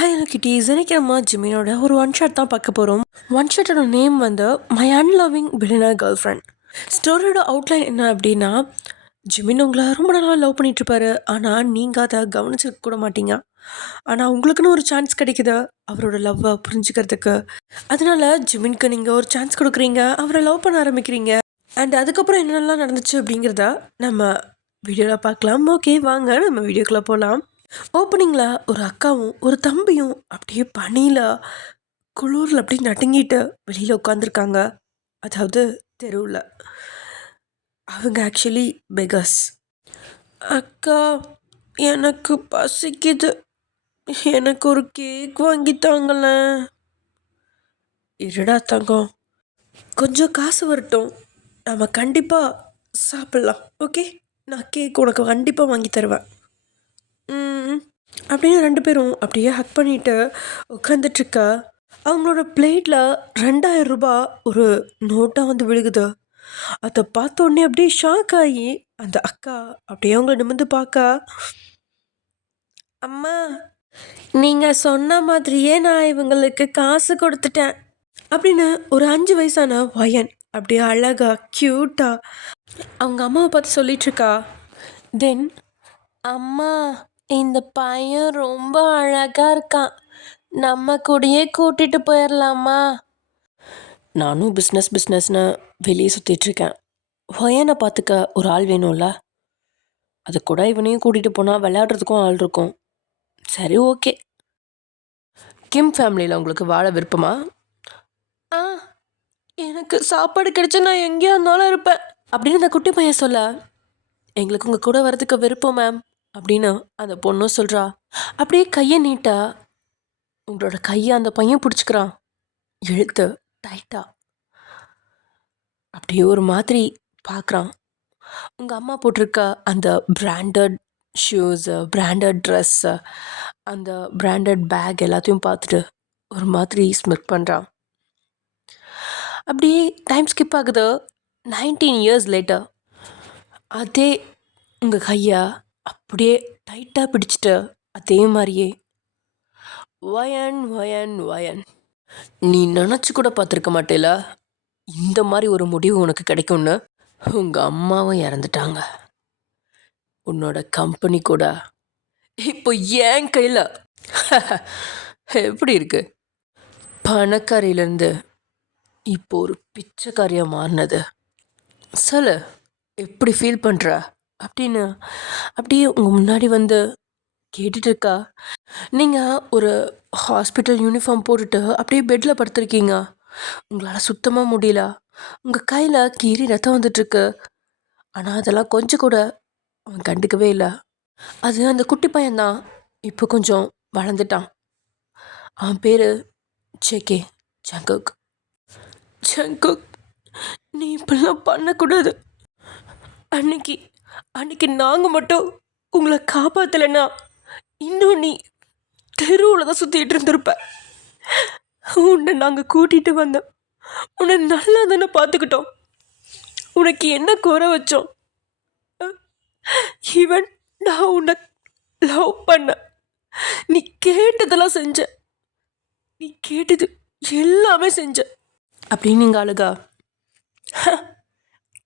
Hi kitties, இன்னைக்கு நம்ம ஜிமினோட ஒரு ஒன் ஷாட் தான் பார்க்க போகிறோம். ஒன் ஷாட்டோட நேம் வந்து my unloving billionaire girl friend. ஸ்டோரியோட அவுட்லைன் என்ன அப்படின்னா, ஜிமின் உங்களை ரொம்ப நாளாக லவ் பண்ணிகிட்ருப்பாரு. ஆனால் நீங்கள் அதை கவனிச்சிருக்க கூட மாட்டீங்க. ஆனால் உங்களுக்குன்னு ஒரு சான்ஸ் கிடைக்குது அவரோட லவ்வை புரிஞ்சுக்கிறதுக்கு. அதனால ஜிமின்க்கு நீங்கள் ஒரு சான்ஸ் கொடுக்குறீங்க, அவரை லவ் பண்ண ஆரம்பிக்கிறீங்க. அண்ட் அதுக்கப்புறம் என்னென்னலாம் நடந்துச்சு அப்படிங்கிறத நம்ம வீடியோவில் பார்க்கலாம். ஓகே, வாங்க நம்ம வீடியோக்குள்ளே போகலாம். ஓப்பனிங்கில் ஒரு அக்காவும் ஒரு தம்பியும் அப்படியே பனியில் குளூரில் அப்படியே நடுங்கிட்டு வெளியில் உட்காந்துருக்காங்க. அதாவது தெருவில். அவங்க ஆக்சுவலி பெகர்ஸ். அக்கா, எனக்கு பசிக்குது, எனக்கு ஒரு கேக் வாங்கித்தாங்களேன். இருடா தங்கம், கொஞ்சம் காசு வரட்டும், நம்ம கண்டிப்பாக சாப்பிட்லாம். ஓகே, நான் கேக் உனக்கு கண்டிப்பாக வாங்கி தருவேன் அப்படின்னு ரெண்டு பேரும் அப்படியே ஹக் பண்ணிட்டு உட்காந்துட்ருக்கா. அவங்களோட பிளேட்டில் 2000 ரூபாய் ஒரு நோட்டாக வந்து விழுகுது. அதை பார்த்தோன்னே அப்படியே ஷாக் ஆகி அந்த அக்கா அப்படியே அவங்கள நிமிர்ந்து பார்க்க, அம்மா, நீங்கள் சொன்ன மாதிரியே நான் இவங்களுக்கு காசு கொடுத்துட்டேன் அப்படின்னு ஒரு 5 வயசான வயன் அப்படியே அழகா க்யூட்டாக அவங்க அம்மாவை பார்த்து சொல்லிகிட்ருக்கா. தென், அம்மா, இந்த பையன் ரொம்ப அழகாக இருக்கான், நம்ம கூடயே கூட்டிகிட்டு போயிடலாமா? நானும் பிஸ்னஸ்னு வெளியே சுற்றிட்டுருக்கேன். வயனை பார்த்துக்க ஒரு ஆள் வேணும்ல, அது கூட இவனையும் கூட்டிகிட்டு போனால் விளையாடுறதுக்கும் ஆள் இருக்கும். சரி, ஓகே. கிம் ஃபேமிலியில் உங்களுக்கு வாழ விருப்பமா? ஆ, எனக்கு சாப்பாடு கிடைச்சா நான் எங்கேயா இருந்தாலும் இருப்பேன் அப்படின்னு அந்த குட்டி பையன் சொல்ல, எங்களுக்கு உங்கள் கூட வரதுக்கு விருப்பம் மேம் அப்படின்னு அந்த பொண்ணும் சொல்கிறா. அப்படியே கையை நீட்டா உங்களோட கையை அந்த பையன் பிடிச்சிக்கிறான், இழுத்து டைட்டா. அப்படியே ஒரு மாதிரி பார்க்குறான். உங்கள் அம்மா போட்டிருக்க அந்த பிராண்டட் ஷூஸு, பிராண்டட் ட்ரெஸ்ஸு, அந்த பிராண்டட் பேக் எல்லாத்தையும் பார்த்துட்டு ஒரு மாதிரி ஸ்மிக் பண்ணுறான். அப்படியே டைம் ஸ்கிப் ஆகுது. 19 years லேட்டர் அதே உங்கள் கையை அப்படியே டைட்டாக பிடிச்சிட்டு அதே மாதிரியே, வயன், நீ நினச்சி கூட பார்த்துருக்க மாட்டேல இந்த மாதிரி ஒரு முடிவு உனக்கு கிடைக்கும்னு. உங்கள் அம்மாவும் இறந்துட்டாங்க, உன்னோட கம்பெனி கூட இப்போ என் கையில். எப்படி இருக்கு? பணக்காரியிலேருந்து இப்போ ஒரு பிச்சைக்காரியாக மாறினது. சொல்லு, எப்படி ஃபீல் பண்ணுற அப்படின்னு அப்படியே உங்கள் முன்னாடி வந்து கேட்டுட்டு இருக்கா. நீங்கள் ஒரு ஹாஸ்பிட்டல் யூனிஃபார்ம் போட்டுட்டு அப்படியே பெட்டில் படுத்துருக்கீங்க. உங்களால் சுத்தமாக முடியல. உங்கள் கையில் கீறி ரத்தம் வந்துட்டுருக்கு. ஆனால் அதெல்லாம் கொஞ்சம் கூட அவன் கண்டுக்கவே இல்லை. அது அந்த குட்டி பையன்தான். இப்போ கொஞ்சம் வளர்ந்துட்டான். அவன் பேர் ஜேகே, ஜங்குக். நீ இப்படிலாம் பண்ணக்கூடாது. அன்னைக்கு நாங்கள் மட்டும் உங்களை காப்பாற்றலைன்னா இன்னும் நீ தெருவில் தான் சுற்றிட்டு இருந்திருப்ப. உன்னை நாங்கள் கூட்டிகிட்டு வந்தோம், உன்னை நல்லா தானே பார்த்துக்கிட்டோம், உனக்கு என்ன குறை வச்சோம்? ஈவன் நான் உன்னை லவ் பண்ண, நீ கேட்டதெல்லாம் செஞ்ச, நீ கேட்டது எல்லாமே செஞ்ச அப்படின்னு நீங்கள் அழுகா.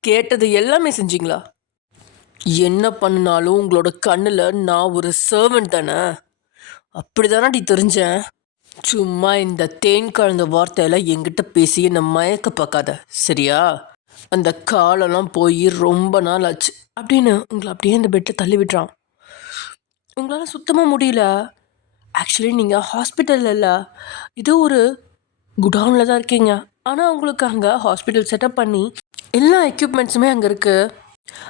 கேட்டது எல்லாமே செஞ்சீங்களா? என்ன பண்ணினாலும் உங்களோட கண்ணில் நான் ஒரு சர்வன்ட் தானே, அப்படி தானே தெரிஞ்சேன். சும்மா இந்த தேன் கலந்த வார்த்தையெல்லாம் என்கிட்ட பேசி என்னை மயக்க பார்க்காத, சரியா? அந்த காலெல்லாம் போய் ரொம்ப நாள் ஆச்சு அப்படின்னு உங்களை அப்படியே அந்த பெட்டை தள்ளி விட்டுறான். உங்களால் சுத்தமாக முடியல. ஆக்சுவலி நீங்கள் ஹாஸ்பிட்டலில் இல்லை, இது ஒரு குடவுனில் தான் இருக்கீங்க. ஆனால் உங்களுக்கு அங்கே ஹாஸ்பிட்டல் செட்டப் பண்ணி எல்லா எக்யூப்மெண்ட்ஸுமே அங்கே இருக்குது.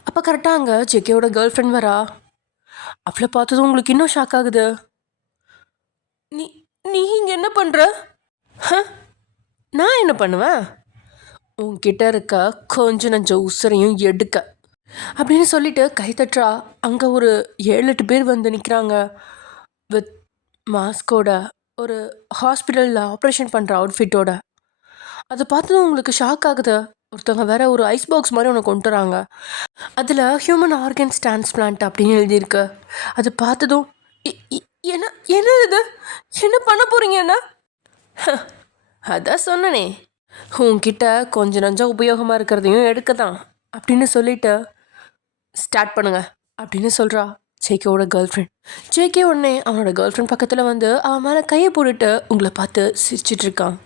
அப்போ கரெக்டாக அங்கே ஜேகேவோட கேர்ள் ஃப்ரெண்ட் வரா. அவளை பார்த்ததும் உங்களுக்கு இன்னும் ஷாக் ஆகுது. நீ இங்கே என்ன பண்ணுற? நான் என்ன பண்ணுவேன்? உன்கிட்ட இருக்க கொஞ்சம் நஞ்ச உசரையும் எடுக்க அப்படின்னு சொல்லிட்டு கை தட்டுறா. அங்கே ஒரு 7-8 பேர் வந்து நிற்கிறாங்க வித் மாஸ்கோட, ஒரு ஹாஸ்பிட்டலில் ஆப்ரேஷன் பண்ணுற அவுட்ஃபிட்டோட. அதை பார்த்ததும் உங்களுக்கு ஷாக் ஆகுது. ஒருத்தவங்க வேற ஒரு ஐஸ் பாக்ஸ் மாதிரி ஒன்று கொண்டு வராங்க. அதில் ஹியூமன் ஆர்கன்ஸ் டிரான்ஸ்பிளான்ட் அப்படின்னு எழுதியிருக்கு. அதை பார்த்ததும் என்ன என்ன இது? என்ன பண்ண போறீங்க என்ன? அதான் சொன்னனே, உன்கிட்ட கொஞ்சம் நஞ்சம் உபயோகமாக இருக்கிறதையும் எடுக்க தான் அப்படின்னு சொல்லிட்டு ஸ்டார்ட் பண்ணுங்க அப்படின்னு சொல்கிறா ஜேகேவோட கேர்ள் ஃப்ரெண்ட். ஜேகே உடனே அவனோட கேர்ள் ஃப்ரெண்ட் பக்கத்தில் வந்து அவன் மேலே கையை போட்டுட்டு உங்களை பார்த்து சிரிச்சிட்டு இருக்கான்.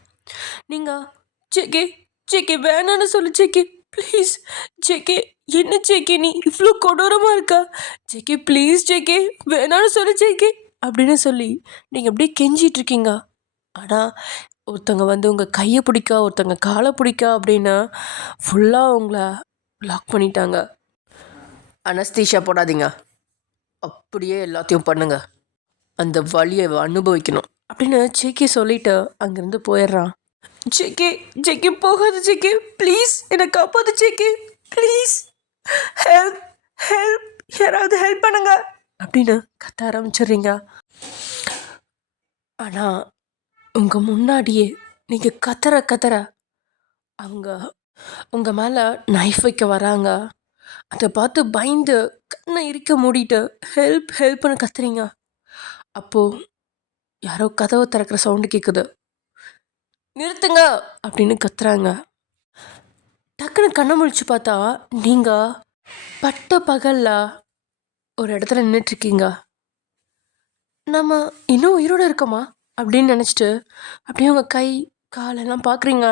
நீங்கள் ஜேகே ஜேகே வேணான்னு சொல்லு ஜேகே ப்ளீஸ். ஜேகே என்ன ஜேகே நீ இவ்வளோ கொடூரமாக இருக்கா? ஜேகே ப்ளீஸ் ஜேகே வேணான்னு சொல்லு ஜேகே அப்படின்னு சொல்லி நீங்கள் அப்படியே கெஞ்சிட்டு இருக்கீங்க. ஆனால் ஒருத்தங்க வந்து உங்கள் கையை பிடிக்க ஒருத்தங்க காலை பிடிக்க அப்படின்னு ஃபுல்லாக உங்களை லாக் பண்ணிட்டாங்க. அனஸ்தீஷா போடாதீங்க, அப்படியே எல்லாத்தையும் பண்ணுங்க, அந்த வலியை அனுபவிக்கணும் அப்படின்னு ஜேகே சொல்லிட்டு அங்கேருந்து போயிடுறான். ஜேகே ஜேகே போகாது ஜேகே ப்ளீஸ், என்னை காப்பாது ஜேகே ப்ளீஸ், ஹெல்ப் ஹெல்ப், யாராவது ஹெல்ப் பண்ணுங்க அப்படின்னு கத்த ஆரம்பிச்சிடுறீங்க. ஆனால் உங்கள் முன்னாடியே நீங்கள் கத்துற அவங்க உங்கள் மேலே நைஃப் வைக்க வராங்க. அதை பார்த்து பயந்து கண்ணை இறுக்க மூடிட்டு ஹெல்ப் ஹெல்ப்னு கத்துறீங்க. அப்போது யாரோ கதவை திறக்கிற சவுண்டு கேட்குது. நிறுத்துங்க அப்படின்னு கத்துறாங்க. டக்குன்னு கண்ணை முழிச்சு பார்த்தா நீங்கள் பட்ட பகலில் ஒரு இடத்துல நின்றுட்டுருக்கீங்க. நம்ம இன்னும் உயிரோடு இருக்கோமா அப்படின்னு நினச்சிட்டு அப்படியே உங்கள் கை காலெல்லாம் பார்க்குறீங்க.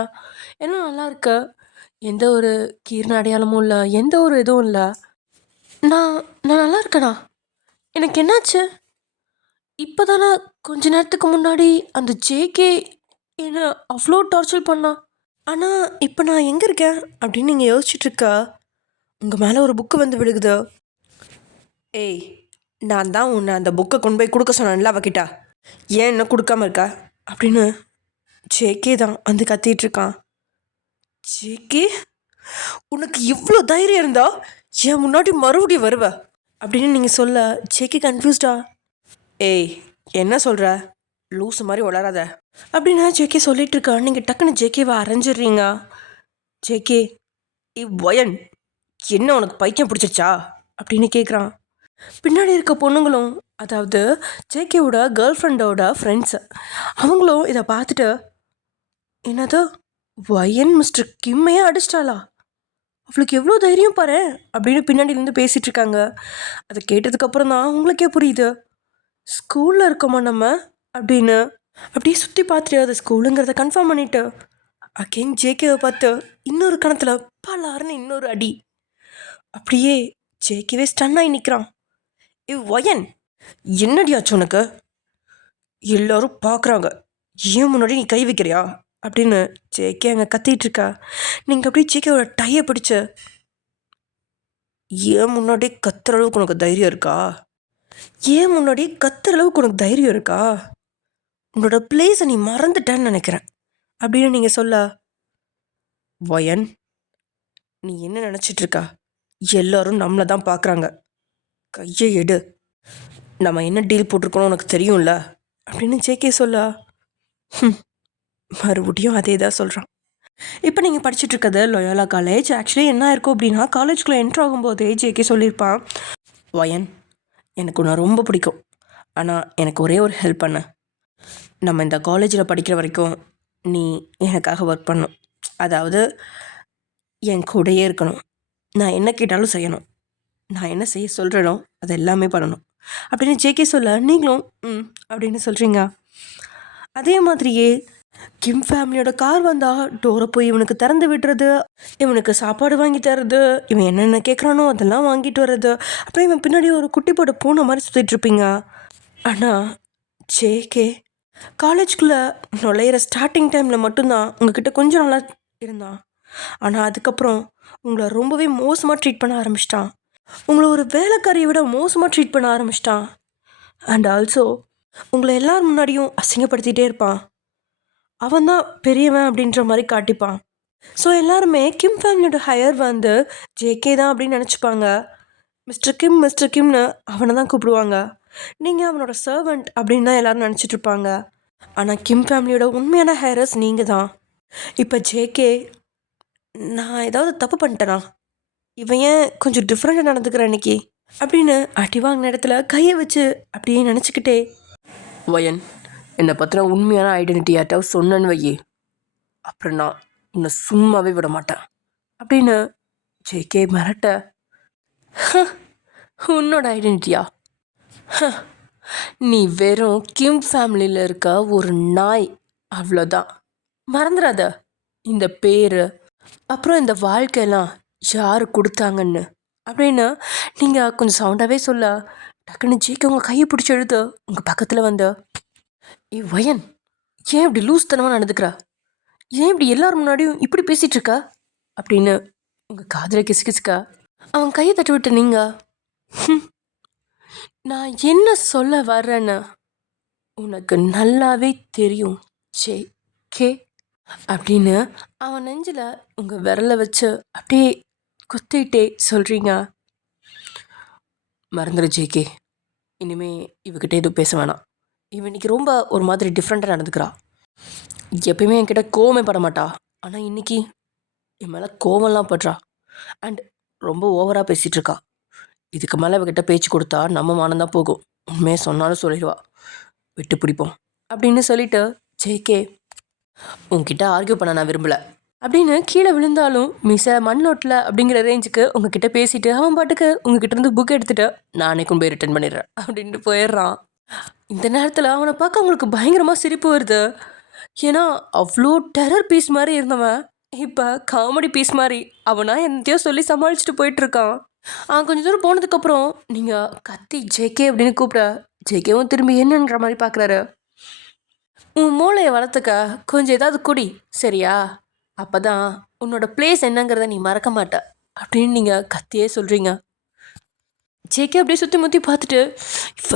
எல்லாம் நல்லா இருக்கு, எந்த ஒரு கீர்ன அடையாளமும் இல்லை, எந்த ஒரு இதுவும் இல்லை. நான் நான் நல்லா இருக்கேனா? எனக்கு என்னாச்சு? இப்போ தானே கொஞ்ச நேரத்துக்கு முன்னாடி அந்த ஜேகே என்னை அவ்வளோ டார்ச்சர் பண்ணா. ஆனால் இப்போ நான் எங்கே இருக்கேன் அப்படின்னு நீங்கள் யோசிச்சுட்ருக்கா உங்கள் மேலே ஒரு புக்கு வந்து விழுகுது. ஏய், நான் தான் உன்னை அந்த புக்கை கொண்டு போய் கொடுக்க சொன்னேன்ல அவகிட்ட, ஏன் என்ன கொடுக்காம இருக்கா அப்படின்னு ஜேகே தான் வந்து கத்திகிட்ருக்கான். ஜேகே, உனக்கு இவ்வளோ தைரியம் இருந்தா ஏன் முன்னாடி மறுபடியும் வருவ அப்படின்னு நீங்கள் சொல்ல ஜேகே கன்ஃபியூஸ்டா. ஏய், என்ன சொல்கிற, லூஸு மாதிரி வளராத அப்படின்னு ஜேகே சொல்லிட்டு இருக்கா. நீங்கள் டக்குன்னு ஜேகேவை அரைஞ்சிடுறீங்க. ஜேகே, வயன், என்ன உனக்கு பைத்தியம் பிடிச்சிருச்சா அப்படின்னு கேட்குறான். பின்னாடி இருக்க பொண்ணுங்களும், அதாவது ஜேகேவோட கேர்ள் ஃப்ரெண்டோட ஃப்ரெண்ட்ஸு, அவங்களும் இதை பார்த்துட்டு என்னது வயன் மிஸ்டர் கிம்மையே அடிச்சிட்டாளா, அவளுக்கு எவ்வளோ தைரியம் பாரு அப்படின்னு பின்னாடியிலேருந்து பேசிகிட்டு இருக்காங்க. அதை கேட்டதுக்கப்புறம் தான் உங்களுக்கே புரியுது ஸ்கூலில் இருக்கோமா நம்ம அப்படின்னு. அப்படியே சுற்றி பார்த்துட்டு அது ஸ்கூலுங்கிறத கன்ஃபார்ம் பண்ணிவிட்டு அகெயின் ஜேகேவை பார்த்து இன்னொரு கணத்தில் பலாருன்னு இன்னொரு அடி. அப்படியே ஜேகேவே ஸ்டன் ஆகி நிற்கிறான். வயன், என்னடியாச்சு உனக்கு? எல்லோரும் பார்க்குறாங்க, ஏன் முன்னாடி நீ கை வைக்கிறியா அப்படின்னு ஜேகே அங்கே கத்திட்டு இருக்கா. நீங்கள் அப்படியே ஜேகேவோட டையை பிடிச்ச, ஏன் முன்னாடி கத்துற அளவுக்கு உனக்கு தைரியம் இருக்கா? ஏன் முன்னாடி கத்துற அளவுக்கு உனக்கு தைரியம் இருக்கா? உன்னோட பிளேஸை நீ மறந்துட்டேன்னு நினைக்கிறேன் அப்படின்னு நீங்கள் சொல்ல, வயன், நீ என்ன நினச்சிட்ருக்கா? எல்லோரும் நம்மளை தான் பார்க்குறாங்க, கையை எடு, நம்ம என்ன டீல் போட்டிருக்கோன்னு உனக்கு தெரியும்ல அப்படின்னு ஜேகே சொல்ல, மறுபடியும் அதே தான் சொல்கிறான். இப்போ நீங்கள் படிச்சுட்ருக்கிறது லொயோலா காலேஜ். ஆக்சுவலி என்ன இருக்கும் அப்படின்னா, காலேஜ்குள்ளே என்ட்ரு ஆகும்போதே ஜேகே சொல்லியிருப்பான், வயன், எனக்கு உன்னை ரொம்ப பிடிக்கும், ஆனால் எனக்கு ஒரே ஒரு ஹெல்ப் பண்ண, நம்ம இந்த காலேஜில் படிக்கிற வரைக்கும் நீ எனக்காக ஒர்க் பண்ணணும், அதாவது என் கூடயே இருக்கணும், நான் என்ன கேட்டாலும் செய்யணும், நான் என்ன செய்ய சொல்கிறேனோ அது எல்லாமே பண்ணணும் அப்படின்னு ஜேகே சொல்ல, நீங்களும் அப்படின்னு சொல்கிறீங்க. அதே மாதிரியே கிம் ஃபேமிலியோட கார் வந்தால் டோரை போய் இவனுக்கு திறந்து விடுறது, இவனுக்கு சாப்பாடு வாங்கி தர்றது, இவன் என்னென்ன கேட்குறானோ அதெல்லாம் வாங்கிட்டு வர்றது, அப்புறம் இவன் பின்னாடி ஒரு குட்டி போட்டு பூனை மாதிரி சுற்றிட்டுருப்பீங்க. ஆனால் ஜேகே காலேஜ்குள்ளே நுழையிற ஸ்டார்டிங் டைமில் மட்டும்தான் உங்ககிட்ட கொஞ்சம் நல்லா இருந்தான். ஆனால் அதுக்கப்புறம் உங்களை ரொம்பவே மோசமாக ட்ரீட் பண்ண ஆரம்பிச்சிட்டான். உங்களை ஒரு வேலைக்காரியை விட மோசமாக ட்ரீட் பண்ண ஆரம்பிச்சிட்டான். அண்ட் ஆல்சோ உங்களை எல்லார் முன்னாடியும் அசிங்கப்படுத்திகிட்டே இருப்பான். அவன் தான் பெரியவன் அப்படின்ற மாதிரி காட்டிப்பான். ஸோ எல்லாருமே கிம் ஃபேமிலியோட ஹையர் வந்து ஜேகே தான் அப்படின்னு நினச்சிப்பாங்க. மிஸ்டர் கிம்னு அவனை தான் கூப்பிடுவாங்க. நீங்கள் அவனோட சர்வெண்ட் அப்படின்னு தான் எல்லோரும் நினச்சிட்ருப்பாங்க. ஆனால் கிம் ஃபேமிலியோட உண்மையான ஹையர்ஸ் நீங்கள் தான். இப்போ ஜேகே, நான் ஏதாவது தப்பு பண்ணிட்டேனா, இவன் ஏன் கொஞ்சம் டிஃப்ரெண்ட்டாக நடந்துக்கிறேன் இன்னைக்கு அப்படின்னு அடி வாங்கின இடத்துல கையை வச்சு அப்படியே நினச்சிக்கிட்டே வயன், என்னை பற்றின உண்மையான ஐடென்டிட்டி யார்ட்டாவது சொன்னேன்னு வையே, அப்புறம் நான் உன்னை சும்மாவே விட மாட்டேன் அப்படின்னு ஜேகே மிரட்ட. உன்னோட ஐடென்டிட்டியா? நீ வெறும் கிம் ஃபேமிலியில் இருக்க ஒரு நாய், அவ்வளோதான். மறந்துடாத இந்த பேர், அப்புறம் இந்த வாழ்க்கையெல்லாம் யார் கொடுத்தாங்கன்னு அப்படின்னு நீங்கள் கொஞ்சம் சவுண்டாகவே சொல்ல, டக்குன்னு ஜேகே உங்கள் கையை பிடிச்சி எழுது உங்கள் பக்கத்தில் வந்து, வயன், ஏன் இப்படி லூஸ் தனமாக நடந்துக்கிறா? ஏன் இப்படி எல்லாரும் முன்னாடியும் இப்படி பேசிகிட்டு இருக்கா அப்படின்னு உங்கள் காதில் கிசுகிசுக்க அவன் கையை தட்டி விட்டு நீங்கள், நான் என்ன சொல்ல வர்றேன்னு உனக்கு நல்லாவே தெரியும் ஜேகே அப்படின்னு அவன் நெஞ்சில் உங்கள் விரலை வச்சு அப்படியே குத்திட்டே சொல்கிறீங்க. மறந்துடு ஜேகே, இனிமே இவகிட்ட எதுவும் பேச வேணாம். இவன் இன்னைக்கு ரொம்ப ஒரு மாதிரி டிஃப்ரெண்ட்டாக நடந்துக்கிறா. எப்பயுமே என்கிட்ட கோவமே பட மாட்டா, ஆனால் இன்னைக்கு என் மேலே கோவம்லாம் படுறா அண்ட் ரொம்ப ஓவராக பேசிகிட்டு இருக்கா. இதுக்கு மேலே இவகிட்ட பேச்சு கொடுத்தா நம்ம மானந்தான் போகும். உண்மையை சொன்னாலும் சொல்லிடுவா. விட்டு பிடிப்போம் அப்படின்னு சொல்லிட்டு ஜேகே, உங்ககிட்ட ஆர்கியூ பண்ண நான் விரும்பலை அப்படின்னு கீழே விழுந்தாலும் மிச மண்ணோட்டில் அப்படிங்கிற ரேஞ்சுக்கு உங்ககிட்ட பேசிட்டு அவன் பாட்டுக்கு உங்ககிட்ட இருந்து புக் எடுத்துட்டு நானே கொண்டு போய் ரிட்டர்ன் பண்ணிடுறேன் அப்படின்ட்டு போயிடுறான். இந்த நேரத்தில் அவனை பார்க்க அவங்களுக்கு பயங்கரமாக சிரிப்பு வருது. ஏன்னா அவ்வளோ டெரர் பீஸ் மாதிரி இருந்தவன் இப்போ காமெடி பீஸ் மாதிரி அவனா என்னத்தையோ சொல்லி சமாளிச்சுட்டு போயிட்டுருக்கான். கொஞ்சம் தூரம் போனதுக்கப்புறம் நீங்கள் கத்தி ஜேகே அப்படின்னு கூப்பிட, ஜேகேவும் திரும்பி என்னன்ற மாதிரி பார்க்குறாரு. உன் மூளையை வளர்த்துக்க கொஞ்சம் ஏதாவது குடி சரியா, அப்போ தான் உன்னோட பிளேஸ் என்னங்கிறத நீ மறக்க மாட்ட அப்படின்னு நீங்கள் கத்தியே சொல்கிறீங்க. ஜேகே அப்படியே சுற்றி முற்றி பார்த்துட்டு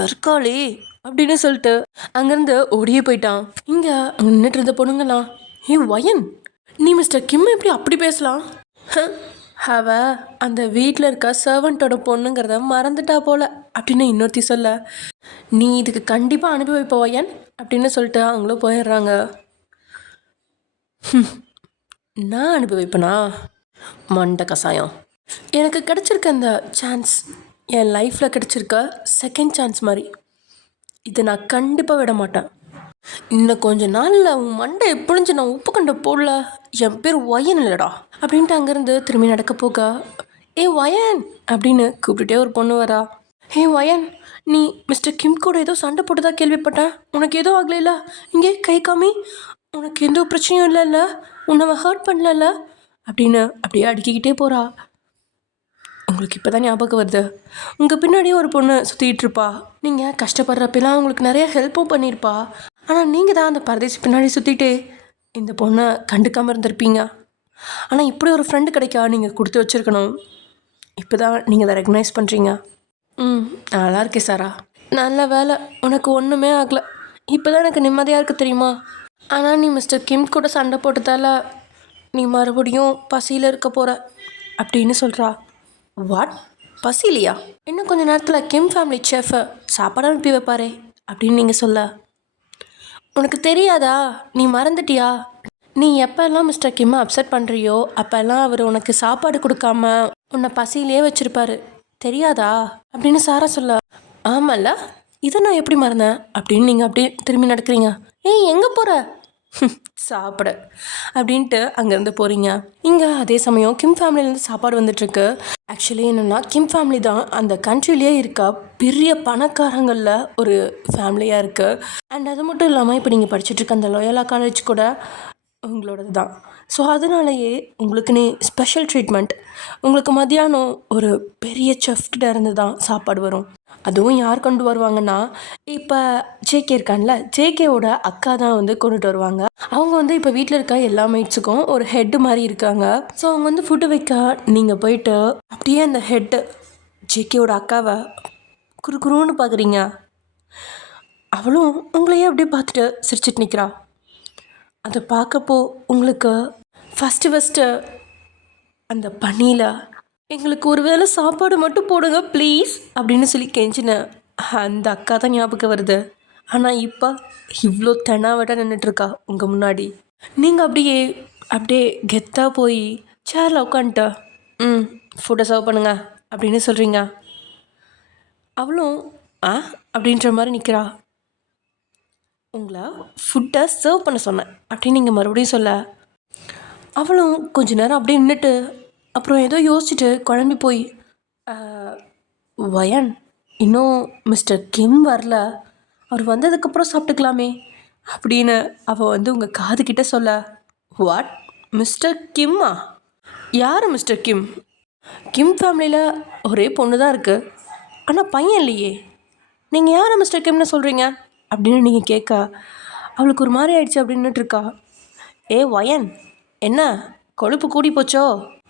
இருக்காளே அப்படின்னு சொல்லிட்டு அங்கேருந்து ஓடியே போயிட்டான். இங்கே நின்றுட்டு இருந்த பொண்ணுங்களாம், வயன், நீ மிஸ்டர் கிம் எப்படி அப்படி பேசலாம்? அவ அந்த வீட்டில் இருக்க சர்வெண்ட்டோட பொண்ணுங்கிறத மறந்துட்டா போல அப்படின்னு இன்னொருத்தி சொல்ல, நீ இதுக்கு கண்டிப்பாக அனுப்பி வைப்ப வயன் அப்படின்னு சொல்லிட்டு அவங்களும் போயிடுறாங்க. நான் அனுப்பி வைப்பேனா? மண்ட கசாயம். எனக்கு கிடச்சிருக்க அந்த சான்ஸ் என் லைஃப்பில் கிடச்சிருக்க செகண்ட் சான்ஸ் மாதிரி. இதை நான் கண்டிப்பாக விட மாட்டேன். இன்னும் கொஞ்சம் நாளில் உன் மண்டை புழிஞ்சு நான் உப்பு கண்டை போடல, என் பேர் வயன் இல்லைடா அப்படின்ட்டு அங்கேருந்து திரும்பி நடக்க போக, வயன் அப்படின்னு கூப்பிட்டுட்டே ஒரு பொண்ணு வரா. வயன், நீ மிஸ்டர் கிம் கூட ஏதோ சண்டை போட்டுதான் கேள்விப்பட்டேன். உனக்கு எதுவும் ஆகலைல்ல? இங்கே கை காமி, உனக்கு எந்த பிரச்சனையும் இல்லைல்ல? உன்னை ஹர்ட் பண்ணல அப்படின்னு அப்படியே அடிக்கிக்கிட்டே போகிறா. உங்களுக்கு இப்போ தான் ஞாபகம் வருது, உங்கள் பின்னாடியே ஒரு பொண்ணு சுற்றிட்டு இருப்பா. நீங்கள் கஷ்டப்படுறப்பெல்லாம் உங்களுக்கு நிறைய ஹெல்ப்பும் பண்ணியிருப்பா. ஆனால் நீங்கள் தான் அந்த பரதேசி பின்னாடி சுற்றிட்டு இந்த பொண்ணை கண்டுக்காமல் இருந்திருப்பீங்க. ஆனால் இப்படி ஒரு ஃப்ரெண்டு கிடைக்கா நீங்கள் கொடுத்து வச்சுருக்கணும். இப்போ தான் நீங்கள் அதை ரெக்கக்னைஸ் பண்ணுறீங்க. நல்லா இருக்கே சாரா, நல்ல வேலை உனக்கு ஒன்றுமே ஆகலை. இப்போ தான் எனக்கு நிம்மதியாக இருக்குது தெரியுமா. ஆனால் நீ மிஸ்டர் கிம் கூட சண்டை போட்டதால நீ மறுபடியும் பசியில் இருக்க போகிற அப்படின்னு சொல்கிறா. வாட், பசிலையா? இன்னும் கொஞ்சம் நேரத்தில் கிம் ஃபேமிலி செஃப்பை சாப்பாடு அனுப்பி வைப்பாரே அப்படின்னு நீங்கள் சொல்ல, உனக்கு தெரியாதா? நீ மறந்துட்டியா? நீ எப்போல்லாம் மிஸ்டர் கிம்மை அப்செட் பண்ணுறியோ அப்போல்லாம் அவர் உனக்கு சாப்பாடு கொடுக்காம உன்னை பசியிலே வச்சுருப்பாரு, தெரியாதா அப்படின்னு சாரா சொல்ல. ஆமாம்ல, இதை நான் எப்படி மறந்தேன் அப்படின்னு நீங்கள் அப்படியே திரும்பி நடக்கிறீங்க. எங்கே போகிற? சாப்பிட அப்படின்ட்டு அங்கேருந்து போகிறீங்க. இங்கே அதே சமயம் கிம் ஃபேமிலியிலேருந்து சாப்பாடு வந்துட்டுருக்கு. ஆக்சுவலி என்னென்னா, கிம் ஃபேமிலி தான் அந்த கண்ட்ரிலேயே இருக்க பெரிய பணக்காரங்களில் ஒரு ஃபேமிலியாக இருக்குது. அண்ட் அது மட்டும் இல்லாமல் இப்போ நீங்கள் படிச்சுட்ருக்க அந்த லோயலா காலேஜ் கூட உங்களோடது தான். ஸோ அதனாலேயே உங்களுக்குன்னே ஸ்பெஷல் ட்ரீட்மெண்ட். உங்களுக்கு மத்தியானம் ஒரு பெரிய செஃப்கிட்ட இருந்து தான் சாப்பாடு வரும். அதுவும் யார் கொண்டு வருவாங்கன்னா, இப்போ ஜேகே இருக்கான்ல, ஜேகேவோட அக்கா தான் வந்து கொண்டுட்டு வருவாங்க. அவங்க வந்து இப்போ வீட்டில் இருக்க எல்லா மைட்ஸுக்கும் ஒரு ஹெட்டு மாதிரி இருக்காங்க. ஸோ அவங்க வந்து ஃபுட்டு வைக்க நீங்கள் போயிட்டு அப்படியே அந்த ஹெட்டு ஜேகேவோட அக்காவை குறுன்னு பார்க்குறீங்க. அவளும் உங்களையே அப்படியே பார்த்துட்டு சிரிச்சிட்டு நிற்கிறா. அதை பார்க்கப்போ உங்களுக்கு ஃபஸ்ட்டு அந்த பனியில் எங்களுக்கு ஒரு வேளை சாப்பாடு மட்டும் போடுங்க ப்ளீஸ் அப்படின்னு சொல்லி கெஞ்சின அந்த அக்கா தான் ஞாபகம் வருது. ஆனால் இப்போ இவ்வளோ தெனாவட்டாக நின்றுட்டுருக்கா உங்கள் முன்னாடி. நீங்கள் அப்படியே கெத்தாக போய் சேரில் உட்காந்துட்ட ஃபுட்டை சர்வ் பண்ணுங்க அப்படின்னு சொல்கிறீங்க. அவளும் அப்படின்ற மாதிரி நிற்கிறா. உங்களை ஃபுட்டை சர்வ் பண்ண சொன்னேன் அப்படின்னு நீங்கள் மறுபடியும் சொல்ல அவளும் கொஞ்ச நேரம் அப்படியே நின்றுட்டு அப்புறம் ஏதோ யோசிச்சுட்டு குழம்பி போய் வயன் இன்னும் மிஸ்டர் கிம் வரல, அவர் வந்ததுக்கப்புறம் சாப்பிட்டுக்கலாமே அப்படின்னு அவள் வந்து உங்கள் காதுகிட்ட சொல்ல வாட், மிஸ்டர் கிம்மா? யார் மிஸ்டர் கிம்? கிம் ஃபேமிலியில் ஒரே பொண்ணு தான் இருக்குது, ஆனால் பையன் இல்லையே, நீங்கள் யாரை மிஸ்டர் கிம்னு சொல்கிறீங்க அப்படின்னு நீங்கள் கேட்க அவளுக்கு ஒரு மாதிரி ஆயிடுச்சு அப்படின்னுட்டு இருக்கா. வயன், என்ன கொழுப்பு கூடி போச்சோ,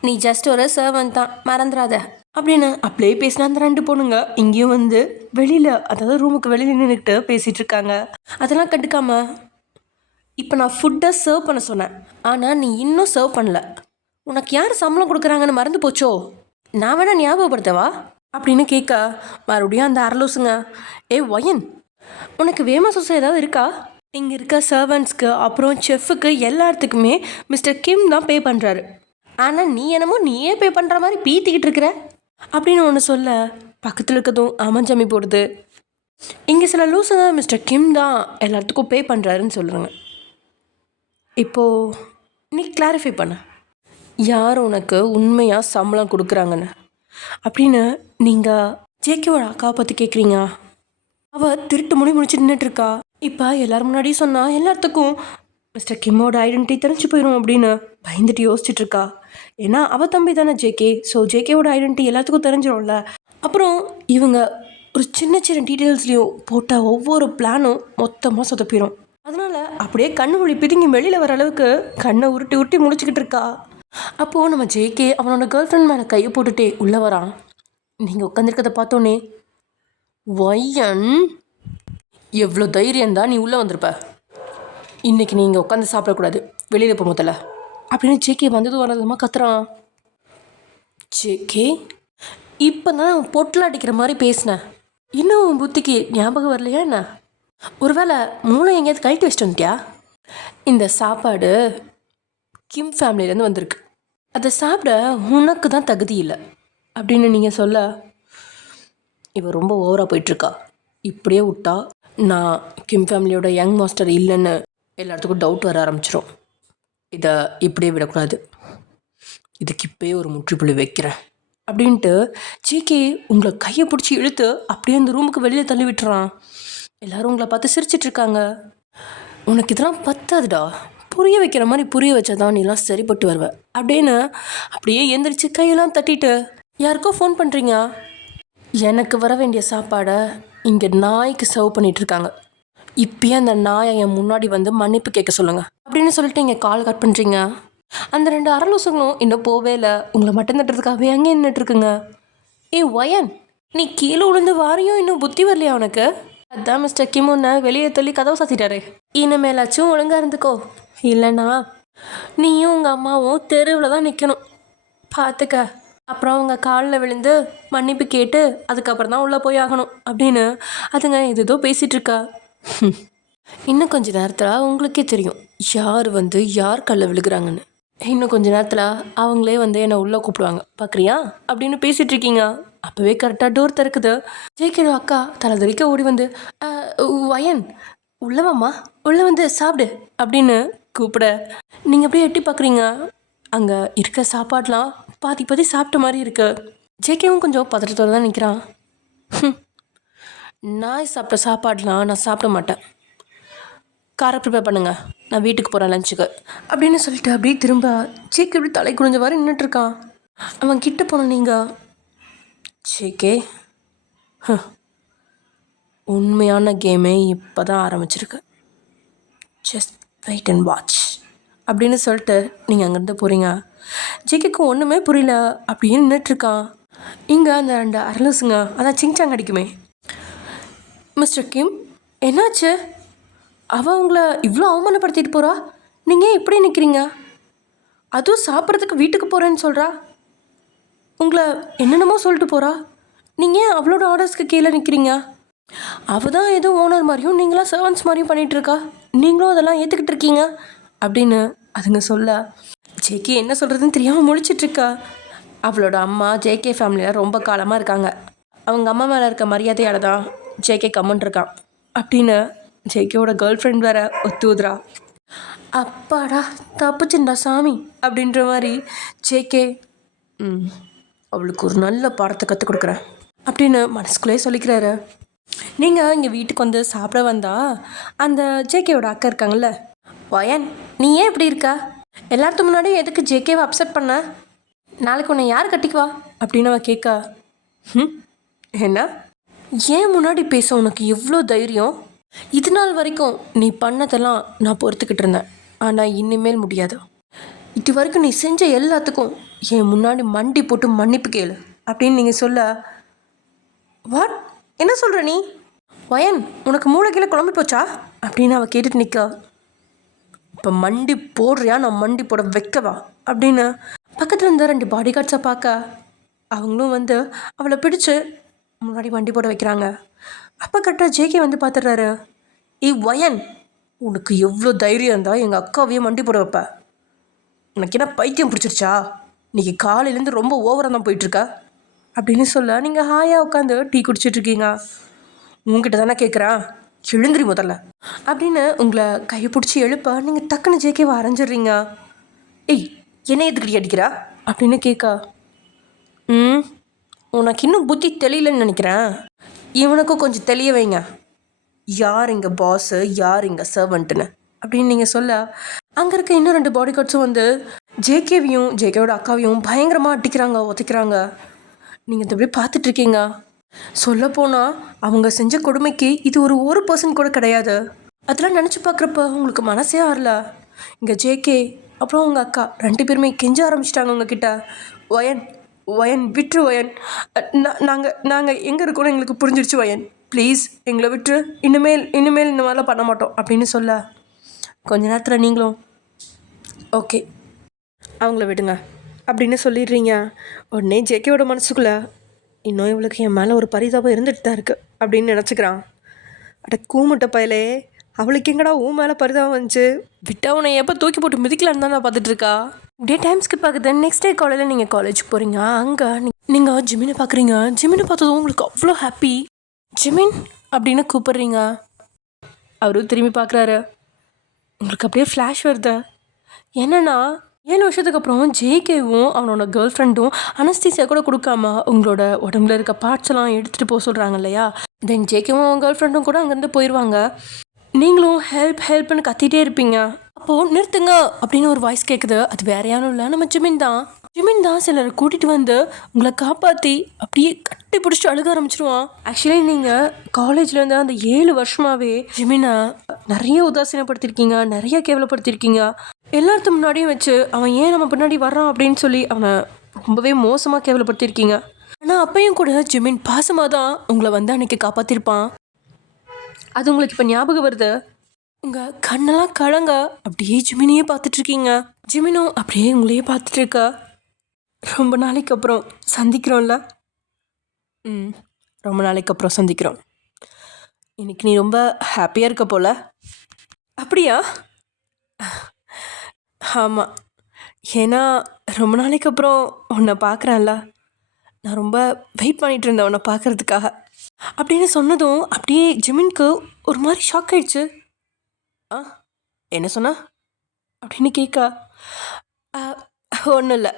நீ ஜஸ்ட் ஒரு சர்வன்ட் தான், மறந்துடாத அப்படின்னு அப்படியே பேசினா அந்த 2 பொண்ணுங்க இங்கேயும் வந்து வெளியில், அதாவது ரூமுக்கு வெளியில் நின்றுக்கிட்டு பேசிகிட்டு இருக்காங்க. அதெல்லாம் கண்டுக்காம இப்போ நான் ஃபுட்டை சர்வ் பண்ண சொன்னேன், ஆனால் நீ இன்னும் சர்வ் பண்ணல, உனக்கு யார் சம்பளம் கொடுக்குறாங்கன்னு மறந்து போச்சோ, நான் வேணா ஞாபகப்படுத்தவா அப்படின்னு கேட்க மறுபடியும் அந்த அரலூசுங்க ஒயன், உனக்கு வேமசோசம் ஏதாவது இருக்கா? இங்கே இருக்க சர்வன்ட்ஸ்க்கு அப்புறம் செஃப்புக்கு எல்லாத்துக்குமே மிஸ்டர் கிம் தான் பே பண்ணுறாரு, ஆனால் நீ என்னமோ நீயே பே பண்ணுற மாதிரி பீத்திக்கிட்டு இருக்கிற அப்படின்னு ஒன்று சொல்ல பக்கத்தில் இருக்கதும் அமஞ்சாமி போடுது. இங்கே சில லூஸுங்க மிஸ்டர் கிம் தான் எல்லாத்துக்கும் பே பண்ணுறாருன்னு சொல்கிறாங்க. இப்போது நீ கிளாரிஃபை பண்ண, யார் உனக்கு உண்மையாக சம்பளம் கொடுக்குறாங்கன்னு அப்படின்னு நீங்கள் ஜேகேவோட அக்காவை பற்றி கேட்குறீங்க. அவள் திருட்டு முடிச்சு நின்றுட்டுருக்கா. இப்போ எல்லோரும் முன்னாடி சொன்னால் எல்லாத்துக்கும் மிஸ்டர் கிம்மோட ஐடென்டிட்டி தெரிஞ்சு போயிடும் அப்படின்னு பயந்துட்டு யோசிச்சுட்டு இருக்கா. ஏன்னா அவள் தம்பி தானே ஜேகே, ஸோ ஜேகேவோட ஐடென்டிட்டி எல்லாத்துக்கும் தெரிஞ்சிடும்ல. அப்புறம் இவங்க ஒரு சின்ன சின்ன டீட்டெயில்ஸ்லையும் போட்ட ஒவ்வொரு பிளானும் மொத்தமாக சொதப்பிடும். அதனால் அப்படியே கண்ணு மொழி பிதுங்கி வெளியில் வர அளவுக்கு கண்ணை உருட்டி முடிச்சுக்கிட்டு இருக்கா. அப்போது நம்ம ஜேகே அவனோட கேர்ள் ஃப்ரெண்ட் மேலே கையை போட்டுட்டே உள்ளே வரான். நீங்கள் உட்காந்துருக்கதை பார்த்தோன்னே, வயன் எவ்வளோ தைரியந்தான் நீ உள்ளே வந்திருப்ப, இன்றைக்கி நீங்கள் உட்காந்து சாப்பிடக்கூடாது, வெளியில் போ முதல்ல அப்படின்னு ஜேகே வந்ததும் வரதுமா கத்துறான். ஜேகே, இப்போ தான் பொட்டில் அடிக்கிற மாதிரி பேசினேன், இன்னும் உன் புத்திக்கு ஞாபகம் வரலையா என்ன? ஒருவேளை மூளை எங்கேயாவது கழட்டி வச்சுட்டு வந்துட்டியா? இந்த சாப்பாடு கிம் ஃபேமிலியிலேருந்து வந்திருக்கு, அதை சாப்பிட உனக்கு தான் தகுதி இல்லை அப்படின்னு நீங்கள் சொல்ல, இவ ரொம்ப ஓவராக போயிட்டுருக்கா, இப்படியே விட்டா நான் கிம் ஃபேமிலியோட யங் மாஸ்டர் இல்லைன்னு எல்லாத்துக்கும் டவுட் வர ஆரம்பிச்சிடும், இதை இப்படியே விடக்கூடாது, இதுக்கு இப்போயே ஒரு முற்றுப்புள்ளி வைக்கிறேன் அப்படின்ட்டு ஜேகே உங்களை கையை பிடிச்சி இழுத்து அப்படியே அந்த ரூமுக்கு வெளியில் தள்ளி விட்டுறான். எல்லோரும் உங்களை பார்த்து சிரிச்சிட்ருக்காங்க. உனக்கு இதெல்லாம் பத்தாதுடா, புரிய வைக்கிற மாதிரி புரிய வச்சாதான் நீலாம் சரிப்பட்டு வருவ அப்படின்னு அப்படியே எந்திரிச்சு கையெல்லாம் தட்டிட்டு, யாருக்கோ ஃபோன் பண்ணுறீங்க, எனக்கு வர வேண்டிய சாப்பாடை இங்கே நாய்க்கு சர்வ் பண்ணிகிட்ருக்காங்க, இப்பயே அந்த நாயை என் முன்னாடி வந்து மன்னிப்பு கேட்க சொல்லுங்கள் அப்படின்னு சொல்லிட்டு இங்கே கால் கட் பண்ணுறீங்க. அந்த 2 அரலூசுங்களும் இன்னும் போவே இல்லை, உங்களை மட்டும் தட்டுறதுக்காகவே அங்கே நின்றுட்டுருக்குங்க. வயன், நீ கீழே விழுந்து வாரியும் இன்னும் புத்தி வரலையா உனக்கு? அதான் மிஸ்டர் கிம் உன்னை வெளியே தள்ளி கதவை சாத்திட்டாரு, இனிமேலாச்சும் ஒழுங்காக இருந்துக்கோ, இல்லைண்ணா நீயும் உங்கள் அம்மாவும் தெருவில் தான் நிற்கணும், பார்த்துக்க, அப்புறம் அவங்க காலில் விழுந்து மன்னிப்பு கேட்டு அதுக்கப்புறம் தான் உள்ளே போய் ஆகணும் அப்படின்னு அதுங்க ஏதோ பேசிகிட்ருக்கா. இன்னும் கொஞ்ச நேரத்தில் உங்களுக்கே தெரியும் யார் வந்து யார் கல்ல விழுகிறாங்கன்னு, இன்னும் கொஞ்ச நேரத்தில் அவங்களே வந்து என்னை உள்ளே கூப்பிடுவாங்க, பார்க்குறியா அப்படின்னு பேசிகிட்டு இருக்கீங்க. அப்போவே கரெக்டாக டோர் திறக்குது. ஜெயிக்கிற அக்கா தலைதறிக்க ஓடி வந்து, வயன் உள்ளவாம்மா, உள்ளே வந்து சாப்பிடு அப்படின்னு கூப்பிட நீங்கள் அப்படியே எட்டி பார்க்குறீங்க. அங்கே இருக்க சாப்பாடெலாம் பாதி சாப்பிட்ட மாதிரி இருக்கு. ஜேகேவும் கொஞ்சம் பதட்டத்தோடு தான் நிற்கிறான். நாய் சாப்பிட்ட சாப்பாடெலாம் நான் சாப்பிட மாட்டேன், காரை ப்ரிப்பேர் பண்ணுங்க, நான் வீட்டுக்கு போகிறேன் லஞ்சுக்கு அப்படின்னு சொல்லிட்டு அப்படியே திரும்ப ஜேகே இப்படி தலை குனிஞ்ச மாதிரி நின்றுட்டுருக்கான். அவன் கிட்ட போன நீங்கள், ஜேகே உண்மையான கேமே இப்போ தான் ஆரம்பிச்சிருக்கு, ஜஸ்ட் வெயிட் அண்ட் வாட்ச் அப்படின்னு சொல்லிட்டு நீங்கள் அங்கேருந்து போகிறீங்க. ஜேகேக்கு ஒன்றுமே புரியல, அப்படியே நின்றுட்டுருக்கான். இங்கே அந்த 2 அரலூசுங்க, அதான் சிங்சாங் அடிக்குமே, மிஸ்டர் கிம் என்னாச்சு, அவள் உங்களை இவ்வளோ அவமானப்படுத்திட்டு போகிறா, நீங்கள் இப்படி நிற்கிறீங்க, அதுவும் சாப்பிட்றதுக்கு வீட்டுக்கு போகிறேன்னு சொல்கிறா, உங்களை என்னென்னமோ சொல்லிட்டு போகிறா, நீங்கள் ஏன் அவளோட ஆர்டர்ஸ்க்கு கீழே நிற்கிறீங்க, அவள் தான் ஏதோ ஓனர் மாதிரியும் நீங்களாம் சர்வன்ஸ் மாதிரியும் பண்ணிகிட்ருக்கா, நீங்களும் அதெல்லாம் ஏற்றுக்கிட்டு இருக்கீங்க அப்படின்னு அதுங்க சொல்ல ஜேகே என்ன சொல்கிறதுன்னு தெரியாமல் முழிச்சிட்ருக்கா. அவளோட அம்மா ஜேகே ஃபேமிலியில் ரொம்ப காலமாக இருக்காங்க, அவங்க அம்மா மேலே இருக்க மரியாதையால் தான் ஜேகே கம்முன்னு இருக்கான் அப்படின்னு ஜேகேவோட கேர்ள் ஃப்ரெண்ட் வேற ஒத்துதுரா. அப்பாடா தப்புச்சுண்டா சாமி அப்படின்ற மாதிரி ஜேகே அவளுக்கு ஒரு நல்ல பாடத்தை கற்றுக் கொடுக்குறேன் அப்படின்னு மனசுக்குள்ளேயே சொல்லிக்கிறாரு. நீங்கள் இங்கே வீட்டுக்கு வந்து சாப்பிட வந்தா அந்த ஜேகேவோட அக்கா இருக்காங்கல்ல, வயன் நீ ஏன் இப்படி இருக்கா, எல்லாத்துக்கு முன்னாடியும் எதுக்கு ஜேகேவை அப்செட் பண்ண, நாளைக்கு உன்னை யார் கட்டிக்குவா அப்படின்னு அவள் கேட்கா. என்ன ஏன் முன்னாடி பேச உனக்கு எவ்வளோ தைரியம், இது நாள் வரைக்கும் நீ பண்ணதெல்லாம் நான் பொறுத்துக்கிட்டு இருந்தேன், ஆனால் இனிமேல் முடியாது, இது வரைக்கும் நீ செஞ்ச எல்லாத்துக்கும் என் முன்னாடி மண்டி போட்டு மன்னிப்பு கேளு அப்படின்னு நீங்கள் சொல்ல. வாட் என்ன சொல்கிற நீ, வயன் உனக்கு மூளை கீழே குழம்பு போச்சா அப்படின்னு அவள் கேட்டுட்டு நிற்கா. இப்போ மண்டி போடுறியா, நான் மண்டி போட வைக்கவா அப்படின்னு பக்கத்தில் இருந்த 2 பாடி கார்ட்ஸை பார்க்க அவங்களும் வந்து அவளை பிடிச்சி முன்னாடி வண்டி போட வைக்கிறாங்க. அப்போ கரெக்டாக ஜேகே வந்து பார்த்துடுறாரு. வயன் உனக்கு எவ்வளோ தைரியம் இருந்தால் எங்கள் அக்காவையே வண்டி போட வைப்ப, உனக்கு என்ன பைத்தியம் பிடிச்சிருச்சா, இன்றைக்கி காலையிலேருந்து ரொம்ப ஓவராக தான் போயிட்டுருக்க அப்படின்னு சொல்ல, நீங்கள் ஹாயாக உட்காந்து டீ குடிச்சிட்ருக்கீங்க. உங்ககிட்ட தானே கேட்குறேன், எழுந்திரி முதல்ல அப்படின்னு உங்களை கையை பிடிச்சி எழுப்ப நீங்கள் டக்குன்னு ஜேகேவை அரைஞ்சிடுறீங்க. என்ன எதுக்கடி அடிக்கிறா அப்படின்னு கேட்கா. உனக்கு இன்னும் புத்தி தெரியலன்னு நினைக்கிறேன், இவனுக்கும் கொஞ்சம் தெளிய வைங்க, யார் இங்கே பாஸு யார் இங்கே சர்வெண்ட்டுன்னு அப்படின்னு நீங்கள் சொல்ல, அங்கே இருக்க இன்னும் 2 பாடி கார்ட்ஸும் வந்து ஜேகேவையும் ஜேகேவோட அக்காவையும் பயங்கரமாக அடிக்கிறாங்க, உதைக்கிறாங்க. நீங்கள் இந்த அப்படியே பார்த்துட்ருக்கீங்க. சொல்லப்போனால் அவங்க செஞ்ச கொடுமைக்கு இது ஒரு 1% கூட கிடையாது. அதெல்லாம் நினச்சி பார்க்குறப்ப உங்களுக்கு மனசே ஆறல. இங்கே ஜேகே அப்புறம் அவங்க அக்கா 2 பேருமே கெஞ்ச ஆரம்பிச்சிட்டாங்க உங்ககிட்ட. வயன் வயன் விட்டுரு வயன், நாங்கள் எங்கே இருக்கோன்னு எங்களுக்கு புரிஞ்சிடுச்சு வயன், ப்ளீஸ் எங்களை விட்டுரு, இனிமேல் இந்த மாதிரிலாம் பண்ண மாட்டோம் அப்படின்னு சொல்ல, கொஞ்ச நேரத்தில் நீங்களும் ஓகே அவங்கள விடுங்க அப்படின்னு சொல்லிடுறீங்க. உடனே ஜேகேவோட மனசுக்குள்ளே இன்னும் இவளுக்கு என் மேலே ஒரு பரிதாபம் இருந்துட்டு தான் இருக்குது அப்படின்னு நினச்சிக்கிறான். அட கூமுட்ட பயலே, அவளுக்கு எங்கடா உன் மேலே பரிதாபம் வந்துச்சு, விட்டா உன்னை எப்போ தூக்கி போட்டு மிதிக்கலான்னு தான் நான் பார்த்துட்ருக்கா. டே டைம் ஸ்கிப் ஆகுது. நெக்ஸ்ட் டே காலையில் நீங்கள் காலேஜுக்கு போகிறீங்க. அங்கே நீங்கள் ஜிமினை பார்க்குறீங்க. ஜிமினை பார்த்ததும் உங்களுக்கு அவ்வளோ ஹாப்பி. ஜிமின் அப்படின்னு கூப்பிட்றீங்க. அவரும் திரும்பி பார்க்குறாரு. உங்களுக்கு அப்படியே ஃப்ளாஷ் வருது. என்னென்னா 7 வருஷத்துக்கு அப்புறம் ஜேகேவும் அவனோட கேர்ள் ஃப்ரெண்டும் அனஸ்தீசியா கூட கொடுக்காம உங்களோட உடம்புல இருக்க பார்ட்ஸ் எல்லாம் எடுத்துகிட்டு போக சொல்கிறாங்க இல்லையா. தென் ஜேகேவும் அவன் கேர்ள் ஃப்ரெண்டும் கூட அங்கேருந்து போயிடுவாங்க. நீங்களும் ஹெல்ப்னு கத்திகிட்டே இருப்பீங்க. அப்போது நிறுத்துங்க அப்படின்னு ஒரு வாய்ஸ் கேட்குது. அது வேற யாரும் இல்லை, நம்ம ஜிமின் தான் சிலரை கூட்டிகிட்டு வந்து உங்களை காப்பாற்றி அப்படியே கட்டி பிடிச்சிட்டு அழுக ஆரம்பிச்சிருவான். ஆக்சுவலி நீங்கள் காலேஜ்லேருந்து அந்த 7 வருஷமாகவே ஜிமினை நிறைய உதாசீனப்படுத்திருக்கீங்க, நிறைய கேவலப்படுத்திருக்கீங்க. எல்லாத்துக்கு முன்னாடியும் வச்சு அவன் ஏன் நம்ம பின்னாடி வர்றான் அப்படின்னு சொல்லி அவனை ரொம்பவே மோசமாக கேவலப்படுத்திருக்கீங்க. ஆனால் அப்பையும் கூட ஜிமின் பாசமாக தான் உங்களை வந்து அன்றைக்கி காப்பாற்றிருப்பான். அது உங்களுக்கு இப்போ ஞாபகம் வருது. உங்கள் கண்ணெல்லாம் கலங்க அப்படியே ஜிமினையே பார்த்துட்ருக்கீங்க. ஜிமினும் அப்படியே உங்களையே பார்த்துட்ருக்கா. ரொம்ப நாளைக்கு அப்புறம் சந்திக்கிறோம்ல. ரொம்ப நாளைக்கு அப்புறம் சந்திக்கிறோம். இன்னைக்கு நீ ரொம்ப ஹாப்பியாக இருக்க போல. அப்படியா? ஆமாம், ஏன்னா ரொம்ப நாளைக்கு அப்புறம் உன்னை பார்க்குறேன்ல, நான் ரொம்ப வெயிட் பண்ணிகிட்டு இருந்தேன் உன்னை பார்க்குறதுக்காக அப்படின்னு சொன்னதும் அப்படியே ஜிமின்க்கு ஒரு மாதிரி ஷாக் ஆயிடுச்சு. என்ன சொன்னா அப்படின்னு கேட்கா. ஒன்றும் இல்லை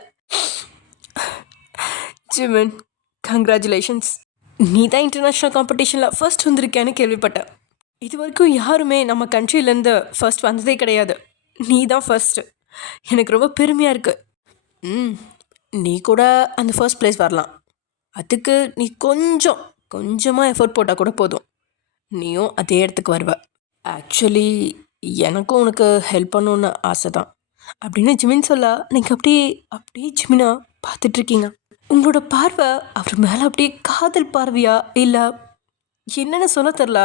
ஜிமின், கங்க்ராச்சுலேஷன்ஸ், நீ தான் இன்டர்நேஷ்னல் காம்படிஷனில் ஃபர்ஸ்ட் வந்திருக்கேன்னு கேள்விப்பட்டேன். இது வரைக்கும் யாருமே நம்ம கண்ட்ரிலேருந்து ஃபர்ஸ்ட் வந்ததே கிடையாது, நீ தான் ஃபர்ஸ்ட்டு. எனக்கு ரொம்ப பெருமையாக இருக்குது. நீ கூட அந்த ஃபர்ஸ்ட் ப்ளேஸ் வரலாம். அதுக்கு நீ கொஞ்சமாக எஃபர்ட் போட்டால் கூட போதும், நீயும் அதே இடத்துக்கு வருவ. ஆக்சுவலி எனக்கும் உனக்கு ஹெல்ப் பண்ணணுன்னு ஆசை தான் அப்படின்னு ஜிமின் சொல்ல, நீங்கள் அப்படியே ஜிமினா பார்த்துட்ருக்கீங்க. உங்களோட பார்வை அவர் மேலே அப்படியே காதல் பார்வையா இல்லை என்னென்னு சொல்ல தெரில,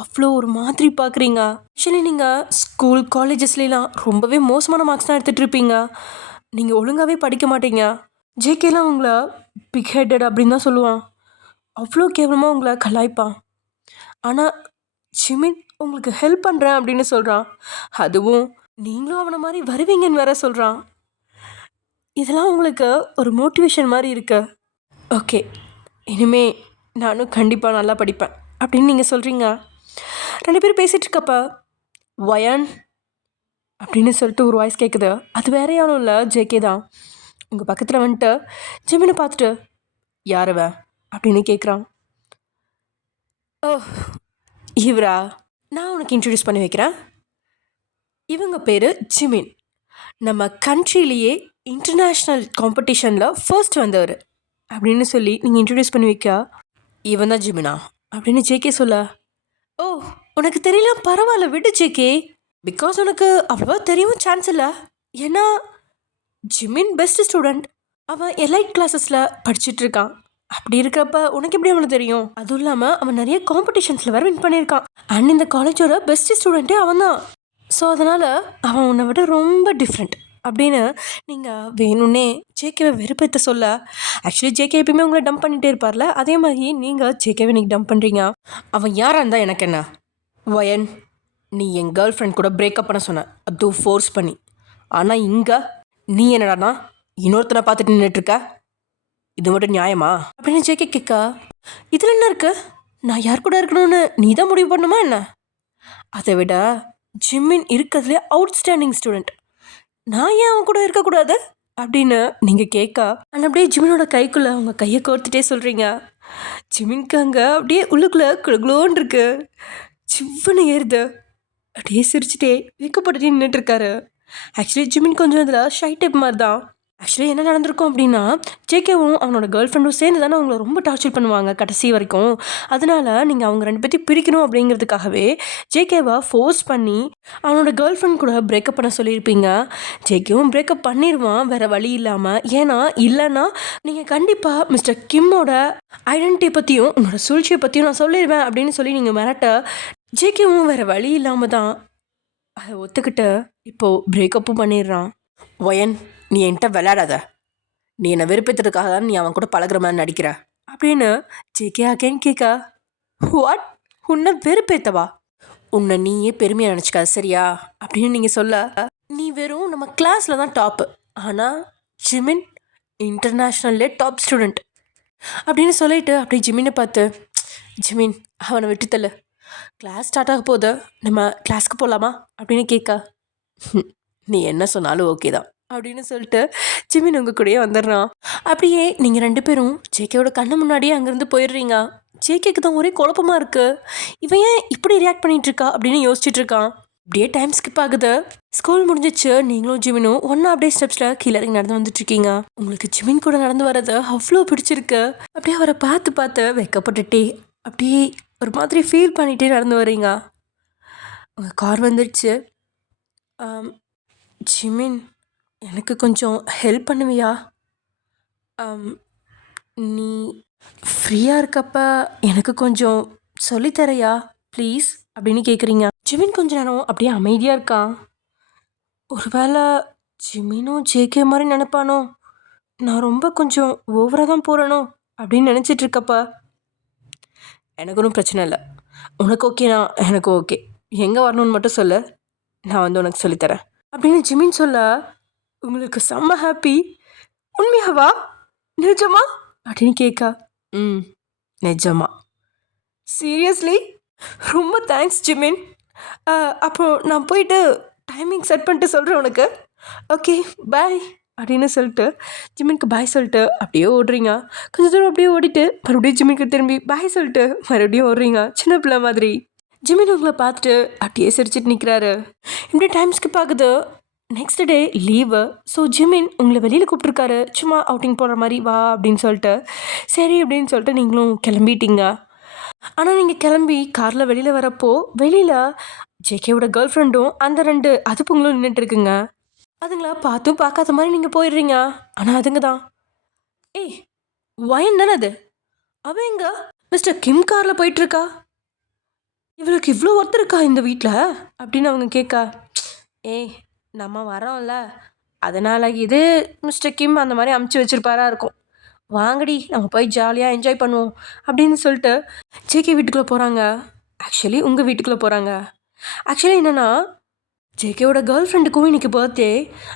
அவ்வளோ ஒரு மாதிரி பார்க்குறீங்க. ஆக்சுவலி நீங்கள் ஸ்கூல் காலேஜஸ்லாம் ரொம்பவே மோசமான மார்க்ஸ் தான் எடுத்துகிட்டு இருப்பீங்க. நீங்கள் ஒழுங்காகவே படிக்க மாட்டீங்க. ஜேகேலாம் உங்களை பிக் ஹெட்டட் அப்படின்னு தான் சொல்லுவான். அவ்வளோ கேவலமாக உங்களை கலாய்ப்பான். ஆனால் ஜிமின் உங்களுக்கு ஹெல்ப் பண்ணுறேன் அப்படின்னு சொல்கிறான். அதுவும் நீங்களும் அவனை மாதிரி வருவீங்கன்னு வேற சொல்கிறான். இதெல்லாம் உங்களுக்கு ஒரு மோட்டிவேஷன் மாதிரி இருக்கு. ஓகே, இனிமே நானும் கண்டிப்பாக நல்லா படிப்பேன் அப்படின்னு நீங்கள் சொல்கிறீங்க. 2 பேரும் பேசிகிட்டு இருக்கப்ப வயன் அப்படின்னு சொல்லிட்டு ஒரு வாய்ஸ் கேட்குது. அது வேற யாரும் இல்லை, ஜேகே தான். உங்கள் பக்கத்தில் வந்துட்டு ஜிமினை பார்த்துட்டு யாரவ அப்படின்னு கேட்குறான். ஓ இவரா, நான் உனக்கு இன்ட்ரடியூஸ் பண்ணி வைக்கிறேன். இவங்க பேர் ஜிமின். நம்ம கண்ட்ரிலேயே இன்டர்நேஷ்னல் காம்படிஷனில் ஃபர்ஸ்ட் வந்தவர் அப்படின்னு சொல்லி நீங்கள் இன்ட்ரடியூஸ் பண்ணி வைக்க, இவன் தான் ஜிமினா அப்படின்னு ஜேகே சொல்ல, ஓ உனக்கு தெரியல, பரவாயில்ல விடு ஜேகே, பிகாஸ் உனக்கு அவ்வளோவா தெரியவும் சான்ஸ் இல்லை. ஏன்னா ஜிமின் பெஸ்ட் ஸ்டூடெண்ட், அவன் எலைட் கிளாஸஸில் படிச்சுட்டு இருக்கான். அப்படி இருக்கிறப்ப உனக்கு எப்படி அவனுக்கு தெரியும்? அதுவும் இல்லாமல் அவன் நிறைய காம்படிஷன்ஸில் வேறு வின் பண்ணியிருக்கான். அண்ட் இந்த காலேஜோட பெஸ்ட் ஸ்டூடெண்ட்டே அவன் தான். ஸோ அதனால் அவன் உன்னை விட ரொம்ப டிஃப்ரெண்ட் அப்படின்னு நீங்கள் வேணும்னே ஜேகேவை வெறுப்பேற்ற சொல்ல, ஆக்சுவலி ஜேகே எப்பயுமே உங்களை டம்ப் பண்ணிகிட்டே இருப்பார்ல, அதே மாதிரி நீங்கள் ஜேகேவை நீங்கள் டம்ப் பண்ணுறீங்க. அவன் யாராக இருந்தால் எனக்கு என்ன? வயன், நீ என் கேர்ள் ஃப்ரெண்ட் கூட பிரேக்கப் பண்ண சொன்ன, அதுவும் ஃபோர்ஸ் பண்ணி. ஆனால் இங்கே நீ என்னடானா இன்னொருத்தனை பார்த்துட்டு நின்றுட்டுருக்க, இது மட்டும் நியாயமா அப்படின்னு ஜேகே கேட்க, இதில் என்ன இருக்கு? நான் யார் கூட இருக்கணும்னு நீ தான் முடிவு பண்ணுமா என்ன? அதை விட ஜிம்மின் இருக்கிறதுலே அவுட்ஸ்டாண்டிங் ஸ்டூடெண்ட், நான் ஏன் அவன் கூட இருக்கக்கூடாது அப்படின்னு நீங்கள் கேட்க, அண்ட் அப்படியே ஜிமினோட கைக்குள்ளே அவங்க கையை கோர்த்துட்டே சொல்கிறீங்க. ஜிமின்க்கு அங்கே அப்படியே உள்ளுக்குள்ளே குளோன்னு இருக்கு, சிவனு ஏறுது. அப்படியே சிரிச்சுட்டே வைக்கப்பட்டுட்டே நின்றுட்டுருக்காரு. ஆக்சுவலி ஜிமின் கொஞ்சம் இதில் ஷை டைப் மாதிரி தான். ஆக்சுவலி என்ன நடந்திருக்கும் அப்படின்னா, ஜேகேவும் அவனோட கேர்ள் ஃப்ரெண்டும் சேர்ந்து தானே அவங்கள ரொம்ப டார்ச்சர் பண்ணுவாங்க கடைசி வரைக்கும். அதனால் நீங்கள் அவங்க 2 பேர்த்தையும் பிரிக்கணும் அப்படிங்கிறதுக்காகவே ஜேகேவை ஃபோர்ஸ் பண்ணி அவனோட கேர்ள் ஃப்ரெண்ட் கூட பிரேக்கப் பண்ண சொல்லியிருப்பீங்க. ஜேகேவும் பிரேக்கப் பண்ணிடுவான் வேறு வழி இல்லாமல். ஏன்னா இல்லைன்னா நீங்கள் கண்டிப்பாக மிஸ்டர் கிம்மோட ஐடென்டிட்டி பற்றியும் உங்களோட சூழ்ச்சியை பற்றியும் நான் சொல்லிடுவேன் அப்படின்னு சொல்லி நீங்கள் மிரட்ட, ஜேகேவும் வேறு வழி இல்லாமல் தான் அதை ஒத்துக்கிட்டு இப்போது பிரேக்கப்பும் பண்ணிடுறான். வயன், நீ என்கிட்ட விளையாடாத, நீ என்னை வெறுப்பேற்றதுக்காக தான் நீ அவன் கூட பழகிற மாதிரி நடிக்கிற அப்படின்னு ஜேகே அகேன் கேட்க, வாட், உன்னை வெறுப்பேற்றவா? உன்னை நீயே பெருமையாக நினச்சிக்காது சரியா அப்படின்னு நீங்கள் சொல்ல, நீ வெறும் நம்ம கிளாஸில் தான் டாப்பு, ஆனால் ஜிமின் இன்டர்நேஷ்னல்லே டாப் ஸ்டூடெண்ட் அப்படின்னு சொல்லிட்டு அப்படியே ஜிமினை பார்த்து, ஜிமின் அவனை விட்டுத்தல, கிளாஸ் ஸ்டார்ட் ஆக போகுது, நம்ம கிளாஸ்க்கு போகலாமா அப்படின்னு கேட்க, நீ என்ன சொன்னாலும் ஓகே தான் அப்படின்னு சொல்லிட்டு ஜிமின் உங்கள் கூடயே வந்துடுறான். அப்படியே நீங்கள் 2 பேரும் ஜேகேவோட கண்ணு முன்னாடியே அங்கேருந்து போயிடுறீங்க. ஜேகேக்கு தான் ஒரே குழப்பமாக இருக்குது, இவன் ஏன் இப்படி ரியாக்ட் பண்ணிகிட்ருக்கா அப்படின்னு யோசிச்சுட்டு இருக்கான். அப்படியே டைம் ஸ்கிப் ஆகுது. ஸ்கூல் முடிஞ்சிச்சு. நீங்களும் ஜிமினும் ஒன்றா அப்படியே ஸ்டெப்ஸில் கீழே இறங்கி நடந்து வந்துட்டுருக்கீங்க. உங்களுக்கு ஜிமின் கூட நடந்து வர்றது அவ்வளோ பிடிச்சிருக்கு. அப்படியே அவரை பார்த்து பார்த்து வைக்கப்பட்டுட்டே அப்படியே ஒரு மாதிரி ஃபீல் பண்ணிகிட்டே நடந்து வரீங்க. உங்கள் கார் வந்துடுச்சு. ஜிமின், எனக்கு கொஞ்சம் ஹெல்ப் பண்ணுவியா? நீ ஃப்ரீயாக இருக்கப்ப எனக்கு கொஞ்சம் சொல்லித்தரையா ப்ளீஸ் அப்படின்னு கேட்குறீங்க. ஜிமின் கொஞ்ச நேரம் அப்படியே அமைதியாக இருக்கான். ஒருவேளை ஜிமினும் ஜேகே மாதிரி நினைப்பானோ, நான் ரொம்ப கொஞ்சம் ஓவராக தான் போகிறேனோ அப்படின்னு நினச்சிட்டு இருக்கப்ப, எனக்கு ஒன்றும் பிரச்சனை இல்லை, உனக்கு ஓகேனா எனக்கு ஓகே, எங்கே வரணும்னு மட்டும் சொல்லு, நான் வந்து உனக்கு சொல்லித்தரேன் அப்படின்னு ஜிமின் சொல்ல, உங்களுக்கு செம்ம ஹாப்பி. உண்மையாவா? நிஜமா அப்படின்னு கேட்க, நிஜமா. சீரியஸ்லி? ரொம்ப தேங்க்ஸ் ஜிமின். அப்போ நான் போயிட்டு டைமிங் செட் பண்ணிட்டு சொல்கிறேன் உனக்கு. ஓகே பாய் அப்படின்னு சொல்லிட்டு ஜிமினுக்கு பாய் சொல்லிட்டு அப்படியே ஓடுறீங்க. கொஞ்சம் தூரம் அப்படியே ஓடிட்டு மறுபடியும் ஜிமினுக்கு திரும்பி பாய் சொல்லிட்டு மறுபடியும் ஓடுறீங்க சின்ன பிள்ளை மாதிரி. ஜிமின் உங்களை பார்த்துட்டு அப்படியே சிரிச்சிட்டு நிற்கிறாரு. இப்படி டைம் ஸ்கிப் ஆகுது. Next day leave. So Jimin உங்களை வெளியில் கூப்பிட்ருக்காரு, சும்மா அவுட்டிங் போகிற மாதிரி வா அப்படின்னு சொல்லிட்டு. சரி அப்படின்னு சொல்லிட்டு நீங்களும் கிளம்பிட்டீங்க. ஆனால் நீங்கள் கிளம்பி காரில் வெளியில் வரப்போ வெளியில் ஜேகேவோட கேர்ள் ஃப்ரெண்டும் அந்த 2 அதுப்புங்களும் நின்றுட்டு இருக்குங்க. அதுங்களா பார்த்தும் பார்க்காத மாதிரி நீங்கள் போயிடுறீங்க. ஆனால் அதுங்க தான், ஏய் வயன் தானே அது, அவன் எங்க மிஸ்டர் கிம் காரில் போயிட்டுருக்கா, இவளுக்கு இவ்வளோ ஒருத்தர் இருக்கா இந்த வீட்டில் அப்படின்னு அவங்க கேட்க, ஏய் நம்ம வரோம்ல அதனால் இது மிஸ்டர் கிம் அந்த மாதிரி அமுச்சு வச்சுருப்பாரா இருக்கும், வாங்கடி நம்ம போய் ஜாலியாக என்ஜாய் பண்ணுவோம் அப்படின்னு சொல்லிட்டு ஜேகே வீட்டுக்குள்ளே போகிறாங்க. ஆக்சுவலி உங்கள் வீட்டுக்குள்ளே போகிறாங்க. ஆக்சுவலி என்னென்னா, ஜேகேவோட கேர்ள் ஃப்ரெண்டுக்கும் இன்றைக்கி பர்த்டே.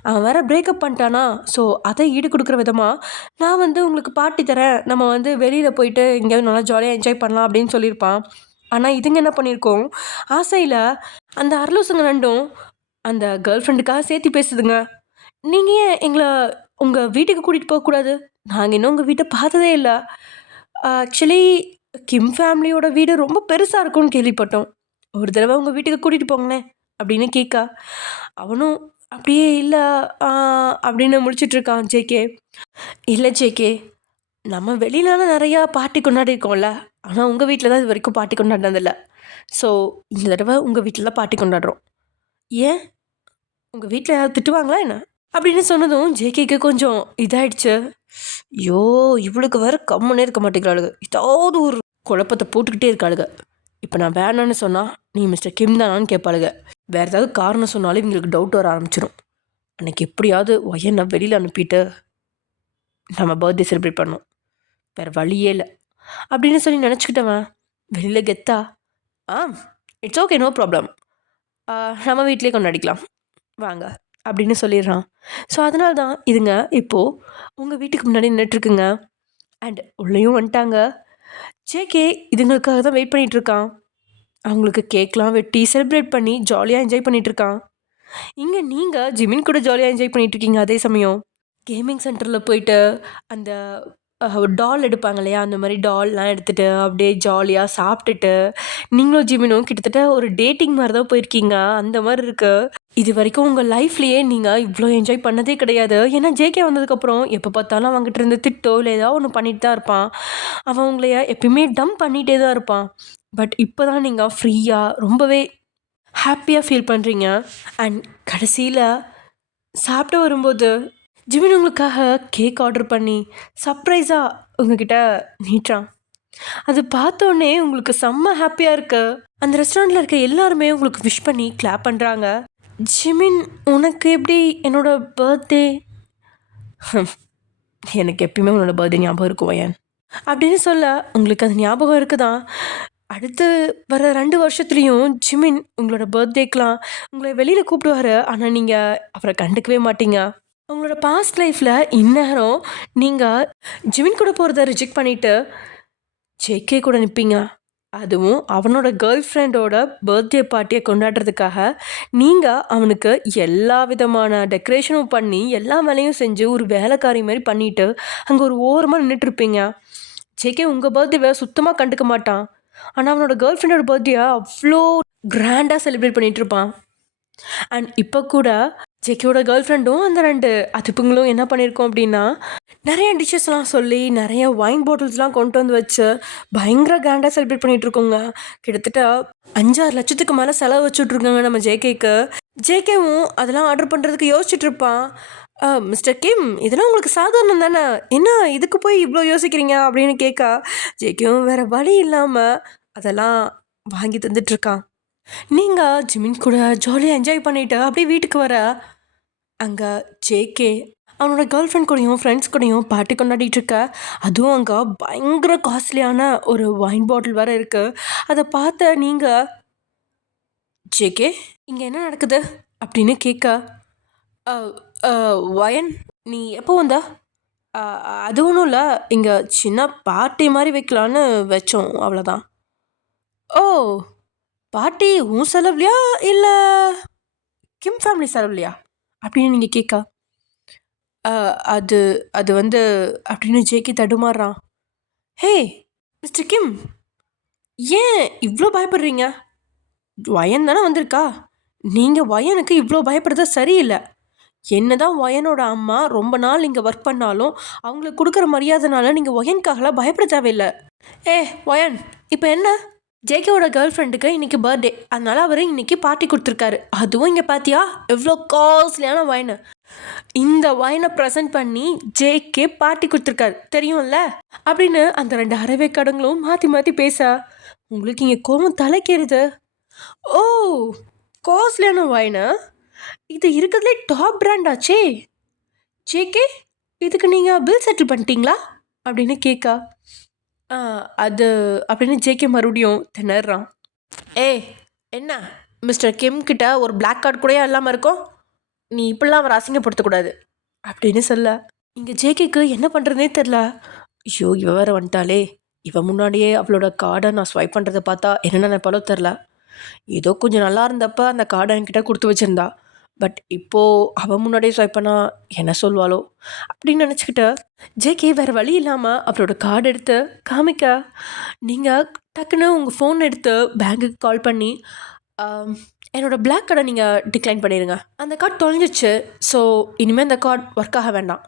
அவன் வேறு பிரேக்கப் பண்ணிட்டானா. ஸோ அதை ஈடு கொடுக்குற விதமாக நான் வந்து உங்களுக்கு பார்ட்டி தரேன், நம்ம வந்து வெளியில் போயிட்டு எங்கேயாவது நல்லா ஜாலியாக என்ஜாய் பண்ணலாம் அப்படின்னு சொல்லியிருப்பான். ஆனால் இதுங்க என்ன பண்ணியிருக்கோம், ஆசையில் அந்த அரலூசுங்க ரெண்டும் அந்த கேர்ள் ஃப்ரெண்டுக்காக சேர்த்து பேசுதுங்க. நீங்கள் ஏன் எங்களை உங்கள் வீட்டுக்கு கூட்டிகிட்டு போகக்கூடாது? நாங்கள் இன்னும் உங்கள் வீட்டை பார்த்ததே இல்லை. ஆக்சுவலி கிம் ஃபேமிலியோட வீடு ரொம்ப பெருசாக இருக்கும்னு கேள்விப்பட்டோம். ஒரு தடவை உங்கள் வீட்டுக்கு கூட்டிகிட்டு போங்களேன் அப்படின்னு கேட்கா. அவனும் அப்படியே இல்லை அப்படின்னு முடிச்சிட்ருக்கான் ஜேகே. இல்லை ஜேகே, நம்ம வெளியிலலாம் நிறையா பார்ட்டி கொண்டாடிருக்கோம்ல, ஆனால் உங்கள் வீட்டில் தான் இது வரைக்கும் பார்ட்டி கொண்டாடினதில்ல. ஸோ இந்த தடவை உங்கள் வீட்டில் தான் பார்ட்டி கொண்டாடுறோம். ஏன் உங்கள் வீட்டில் யாராவது திட்டுவாங்களா என்ன அப்படின்னு சொன்னதும் ஜேகேக்கு கொஞ்சம் இதாயிடுச்சு. ஐயோ, இவளுக்கு வேற கம்முன்னே இருக்க மாட்டேங்கிறாளுங்க, ஏதாவது ஒரு குழப்பத்தை போட்டுக்கிட்டே இருக்காளுங்க. இப்போ நான் வேணான்னு சொன்னால் நீ மிஸ்டர் கிம் தானான்னு கேட்பாளுங்க. வேறு ஏதாவது காரணம் சொன்னாலும் இவங்களுக்கு டவுட் வர ஆரம்பிச்சிடும். அன்றைக்கி எப்படியாவது ஒயனை வெளியில் அனுப்பிட்டு நம்ம பர்த்டே செலிப்ரேட் பண்ணோம், வேறு வழியே இல்லை அப்படின்னு சொல்லி நினச்சிக்கிட்டவன் வெளியில் கெத்தா இட்ஸ் ஓகே, நோ ப்ராப்ளம், நம்ம வீட்டிலே கொண்டாடிக்கலாம் வாங்க அப்படின்னு சொல்லிடுறான். ஸோ அதனால தான் இதுங்க இப்போது உங்கள் வீட்டுக்கு முன்னாடி நின்றுட்டுருக்குங்க. அண்ட் உள்ளேயும் வந்துட்டாங்க. ஜேகே இதுங்களுக்காக தான் வெயிட் பண்ணிகிட்ருக்கான். அவங்களுக்கு கேக்லாம் வெட்டி செலிப்ரேட் பண்ணி ஜாலியாக என்ஜாய் பண்ணிகிட்ருக்கான். இங்கே நீங்கள் ஜிமின் கூட ஜாலியாக என்ஜாய் பண்ணிகிட்ருக்கீங்க. அதே சமயம் கேமிங் சென்டரில் போயிட்டு அந்த டால் எடுப்பாங்க இல்லையா, அந்த மாதிரி டால்லாம் எடுத்துகிட்டு அப்படியே ஜாலியாக சாப்பிட்டுட்டு நீங்களும் ஜிமினும் கிட்டத்தட்ட ஒரு டேட்டிங் மாதிரி தான் போயிருக்கீங்க. அந்த மாதிரி இருக்குது. இது வரைக்கும் உங்கள் லைஃப்லேயே நீங்கள் இவ்வளோ என்ஜாய் பண்ணதே கிடையாது. ஏன்னா ஜேகே வந்ததுக்கப்புறம் எப்போ பார்த்தாலும் அவங்ககிட்ட இருந்து திட்டோ இல்லை ஏதாவது ஒன்று பண்ணிட்டு தான் இருப்பான். அவன் உங்களைய எப்பயுமே டம்ப் பண்ணிகிட்டே தான் இருப்பான். பட் இப்போ தான் நீங்கள் ஃப்ரீயாக ரொம்பவே ஹாப்பியாக ஃபீல் பண்ணுறீங்க. அண்ட் கடைசியில் சாப்பிட்டு வரும்போது ஜிமின் உங்களுக்காக கேக் ஆர்டர் பண்ணி சர்ப்ரைஸாக உங்ககிட்ட நீட்டுறான். அது பார்த்தோன்னே உங்களுக்கு செம்ம ஹாப்பியாக இருக்கு. அந்த ரெஸ்டாரண்ட்டில் இருக்க எல்லாருமே உங்களுக்கு விஷ் பண்ணி கிளாப் பண்ணுறாங்க. ஜிமின், உனக்கு எப்படி என்னோட பர்த்டே? எனக்கு எப்பயுமே உன்னோட பர்த்டே ஞாபகம் இருக்கும் வயன் அப்படின்னு சொல்ல உங்களுக்கு அது ஞாபகம் இருக்குதான். அடுத்து வர 2 வருஷத்துலேயும் ஜிமின் உங்களோட பர்த்டேக்கெலாம் உங்களை வெளியில் கூப்பிடுவார். ஆனால் நீங்கள் அவரை கண்டுக்கவே மாட்டீங்க. உங்களோட பாஸ்ட் லைஃப்பில் இந்நேரம் நீங்கள் ஜிமின் கூட போகிறத ரிஜெக்ட் பண்ணிவிட்டு ஜேகே கூட நிற்பீங்க. அதுவும் அவனோட கேர்ள் ஃப்ரெண்டோட பர்த்டே பார்ட்டியை கொண்டாடுறதுக்காக நீங்கள் அவனுக்கு எல்லா விதமான டெக்கரேஷனும் பண்ணி எல்லா வேலையும் செஞ்சு ஒரு வேலைக்காரி மாதிரி பண்ணிவிட்டு அங்கே ஒரு ஓரமாக நின்றுட்டுருப்பீங்க. ஜேகே உங்கள் பர்த்டேவை சுத்தமாக கண்டுக்க மாட்டான். ஆனால் அவனோட கேர்ள் ஃப்ரெண்டோட பர்த்டேயை அவ்வளோ கிராண்டாக செலிப்ரேட் பண்ணிகிட்ருப்பான். அண்ட் இப்போ கூட ஜேகேவோட கேர்ள் ஃப்ரெண்டும் அந்த 2 அதுப்புங்களும் என்ன பண்ணியிருக்கோம் அப்படின்னா, நிறைய டிஷ்ஷஸ்லாம் சொல்லி நிறைய ஒயின் பாட்டில்ஸ்லாம் கொண்டு வந்து வச்சு பயங்கர கிராண்டாக செலிப்ரேட் பண்ணிகிட்ருக்கோங்க. கிட்டத்தட்ட 5-6 லட்சத்துக்கு மேலே செலவு வச்சுட்ருக்காங்க நம்ம ஜேகேக்கு. ஜேகேவும் அதெல்லாம் ஆர்டர் பண்ணுறதுக்கு யோசிச்சுட்ருப்பான். மிஸ்டர் கிம், இதெல்லாம் உங்களுக்கு சாதாரணம் தானே, என்ன இதுக்கு போய் இவ்வளோ யோசிக்கிறீங்க அப்படின்னு கேட்கா. ஜேகேவும் வேறு வழி இல்லாமல் அதெல்லாம் வாங்கி தந்துட்டுருக்கான். நீங்கள் ஜிமின் கூட ஜாலியாக என்ஜாய் பண்ணிவிட்டு அப்படியே வீட்டுக்கு வர அங்கே ஜேகே அவனோட கேர்ள் ஃப்ரெண்ட் கூடயும் ஃப்ரெண்ட்ஸ் கூடயும் பார்ட்டி கொண்டாடிட்டு இருக்க. அதுவும் அங்கே பயங்கர காஸ்ட்லியான ஒரு ஒயின் பாட்டில் வேறு இருக்குது. அதை பார்த்த நீங்கள் ஜேகே, இங்கே என்ன நடக்குது அப்படின்னு கேட்க, வயன் நீ எப்போ வந்தா? அது ஒன்றும் இல்லை, இங்கே சின்ன பார்ட்டி மாதிரி வைக்கலான்னு வச்சோம், அவ்வளோதான். ஓ, பார்ட்டி உன் செலவுலையா இல்லை கிம் ஃபேமிலி செலவுலையா அப்படின்னு நீங்கள் கேட்க, அது அது வந்து அப்படின்னு ஜேகே தடுமாறுறான். ஹே மிஸ்டர் கிம், ஏன் இவ்வளோ பயப்படுறீங்க? வயன் தானே வந்திருக்கா. நீங்கள் வயனுக்கு இவ்வளோ பயப்படுறத சரியில்லை. என்னதான் வயனோட அம்மா ரொம்ப நாள் இங்கே ஒர்க் பண்ணாலும் அவங்களுக்கு கொடுக்குற மரியாதைனால நீங்கள் வயனுக்காகலாம் பயப்பட தேவையில்லை. வயன், இப்போ என்ன? ஜேகேவோட கேர்ள் ஃப்ரெண்டுக்கு இன்றைக்கி பர்த்டே, அதனால் அவர் இன்றைக்கி பார்ட்டி கொடுத்துருக்காரு. அதுவும் இங்கே பார்த்தியா எவ்வளோ காஸ்ட்லியான ஒயினு. இந்த ஒயினை ப்ரெசென்ட் பண்ணி ஜேகே பார்ட்டி கொடுத்துருக்காரு, தெரியும்ல அப்படின்னு அந்த 2 அரைவேக்காடுங்களும் மாற்றி மாற்றி பேச உங்களுக்கு இங்கே கோவம் தலைக்கேறுது. ஓ, காஸ்ட்லியான ஒயினு, இது இருக்கிறதுலே டாப் பிராண்ட் ஆச்சே. ஜேகே, இதுக்கு நீங்கள் பில் செட்டில் பண்ணிட்டீங்களா அப்படின்னு கேட்கா. அது அப்படின்னு ஜேகே மறுபடியும் திணறான். என்ன மிஸ்டர் கிம் கிட்ட ஒரு பிளாக் கார்டு கூட இல்லாமல் இருக்கும், நீ இப்படிலாம் அவரை அசிங்கப்படுத்தக்கூடாது அப்படின்னு சொல்ல இங்கே ஜேகேக்கு என்ன பண்ணுறதுனே தெரில. ஐயோ, இவ வேறு வந்துட்டாலே, இவன் முன்னாடியே அவளோட கார்டை நான் ஸ்வைப் பண்ணுறதை பார்த்தா என்ன நினைப்பாலோ தெரில. ஏதோ கொஞ்சம் நல்லா இருந்தப்ப அந்த கார்டை என்கிட்ட கொடுத்து வச்சுருந்தா. பட் இப்போது அவன் முன்னாடியே ஸ்வைப் பண்ணா என்ன சொல்வாளோ அப்படின்னு நினச்சிக்கிட்டு ஜேகே வேறு வழி இல்லாமல் அவளோட கார்டு எடுத்து காமிக்க, நீங்கள் டக்குன்னு உங்கள் ஃபோன் எடுத்து பேங்க்குக்கு கால் பண்ணி என்னோடய பிளாக் கார்டை நீங்கள் டிக்ளைன் பண்ணிடுங்க. அந்த கார்டு தொலைஞ்சிச்சு. ஸோ இனிமேல் அந்த கார்டு ஒர்க் ஆக வேண்டாம்.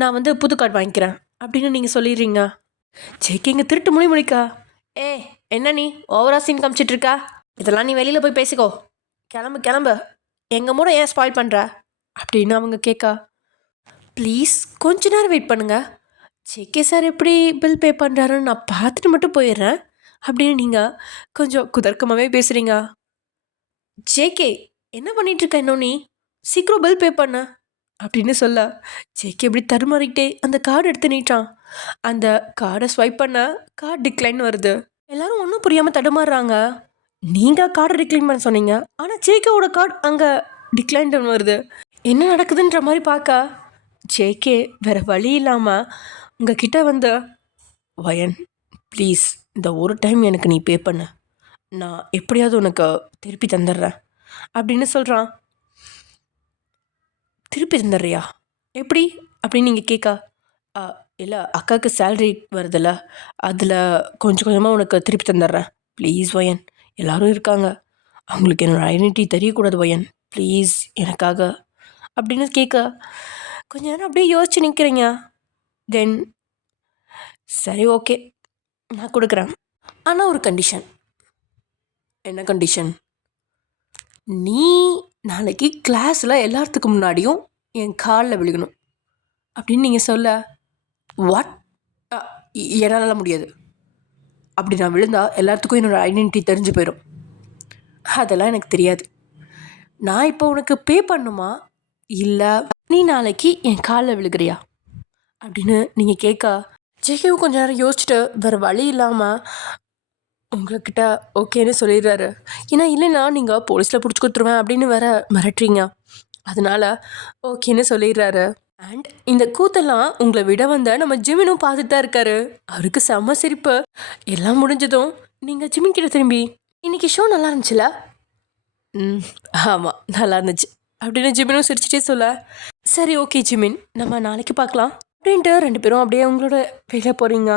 நான் வந்து புது கார்டு வாங்கிக்கிறேன் அப்படின்னு நீங்கள் சொல்லிடுறீங்க. ஜேகே இங்கே திருட்டு முழிக்கா, என்ன நீ ஓவரா சீன் காமிச்சிட்ருக்கா? இதெல்லாம் நீ வெளியில் போய் பேசிக்கோ. கிளம்பு கிளம்பு, எங்கள் மூட ஏன் ஸ்பாயில் பண்ணுற அப்படின்னு அவங்க கேட்கா. ப்ளீஸ் கொஞ்ச நேரம் வெயிட் பண்ணுங்கள். ஜேகே சார் எப்படி பில் பே பண்ணுறாருன்னு நான் பார்த்துட்டு மட்டும் போயிடுறேன் அப்படின்னு நீங்கள் கொஞ்சம் குதர்க்கமாகவே பேசுகிறீங்க. ஜேகே என்ன பண்ணிகிட்ருக்க இன்னும் நீ? சீக்கிரம் பில் பே பண்ண அப்படின்னு சொல்ல ஜேகே எப்படி தருமாறிக்கிட்டே அந்த கார்டு எடுத்து நீட்டான். அந்த கார்டை ஸ்வைப் பண்ண கார்டு டிக்ளைன் வருது. எல்லாரும் ஒன்றும் புரியாமல் தடுமாறுறாங்க. நீங்கள் கார்டை டிக்ளைன் பண்ண சொன்னீங்க, ஆனால் ஜேகேவோட கார்டு அங்கே டிக்ளைன் வருது. என்ன நடக்குதுன்ற மாதிரி பார்க்க ஜேகே வேறு வழி இல்லாமல் உங்ககிட்ட வந்து, வயன் ப்ளீஸ் இந்த ஒரு டைம் எனக்கு நீ பே பண்ண, நான் எப்படியாவது உனக்கு திருப்பி தந்துடுறேன் அப்படின்னு சொல்கிறான். திருப்பி தந்துடுறியா? எப்படி அப்படின்னு நீங்கள் கேட்க, இல்லை அக்காவுக்கு சேலரி வருதில்ல, அதில் கொஞ்சம் கொஞ்சமாக உனக்கு திருப்பி தந்துடுறேன். ப்ளீஸ் வயன், எல்லோரும் இருக்காங்க, அவங்களுக்கு என்னோடய ஐடென்டிட்டி தெரியக்கூடாது வயன், ப்ளீஸ் எனக்காக அப்படின்னு கேட்க கொஞ்ச நேரம் அப்படியே யோசிச்சு நிற்கிறீங்க. தென் சரி ஓகே நான் கொடுக்குறேன், ஆனால் ஒரு கண்டிஷன். என்ன கண்டிஷன்? நீ நாளைக்கு கிளாஸில் எல்லாத்துக்கு முன்னாடியும் என் காலில் விழுகணும் அப்படின்னு நீங்கள் சொல்ல. வாட்? என்னால் முடியாது. அப்படி நான் விழுந்தா எல்லாத்துக்கும் என்னோடய ஐடென்டிட்டி தெரிஞ்சு போயிடும். அதெல்லாம் எனக்கு தெரியாது. நான் இப்போ உனக்கு பே பண்ணுமா இல்லை நீ நாளைக்கு என் காலில் விழுகிறியா அப்படின்னு நீங்கள் கேட்க ஜெகேவும் கொஞ்ச நேரம் யோசிச்சுட்டு வேறு வழி இல்லாமல் உங்கள்கிட்ட ஓகேன்னு சொல்லிடுறாரு. ஏன்னா இல்லைன்னா நீங்கள் போலீஸில் பிடிச்சி கொடுத்துருவேன் அப்படின்னு வேற மிரட்டுறீங்க. அதனால் ஓகேன்னு சொல்லிடுறாரு. அண்ட் இந்த கூத்தெல்லாம் உங்களை விட வந்த நம்ம ஜிமினும் பார்த்துட்டு தான் இருக்காரு. அவருக்கு செம்ம சிரிப்பு. எல்லாம் முடிஞ்சதும் நீங்கள் ஜிமின் கிட்ட திரும்பி, இன்னைக்கு ஷோ நல்லா இருந்துச்சுல? ஆமாம் நல்லா இருந்துச்சு அப்படின்னு ஜிமினும் சிரிச்சிட்டே சொல்ல, சரி ஓகே ஜிமின், நம்ம நாளைக்கு பார்க்கலாம் அப்படின்ட்டு 2 பேரும் அப்படியே உங்களோட வெளியே போகிறீங்க.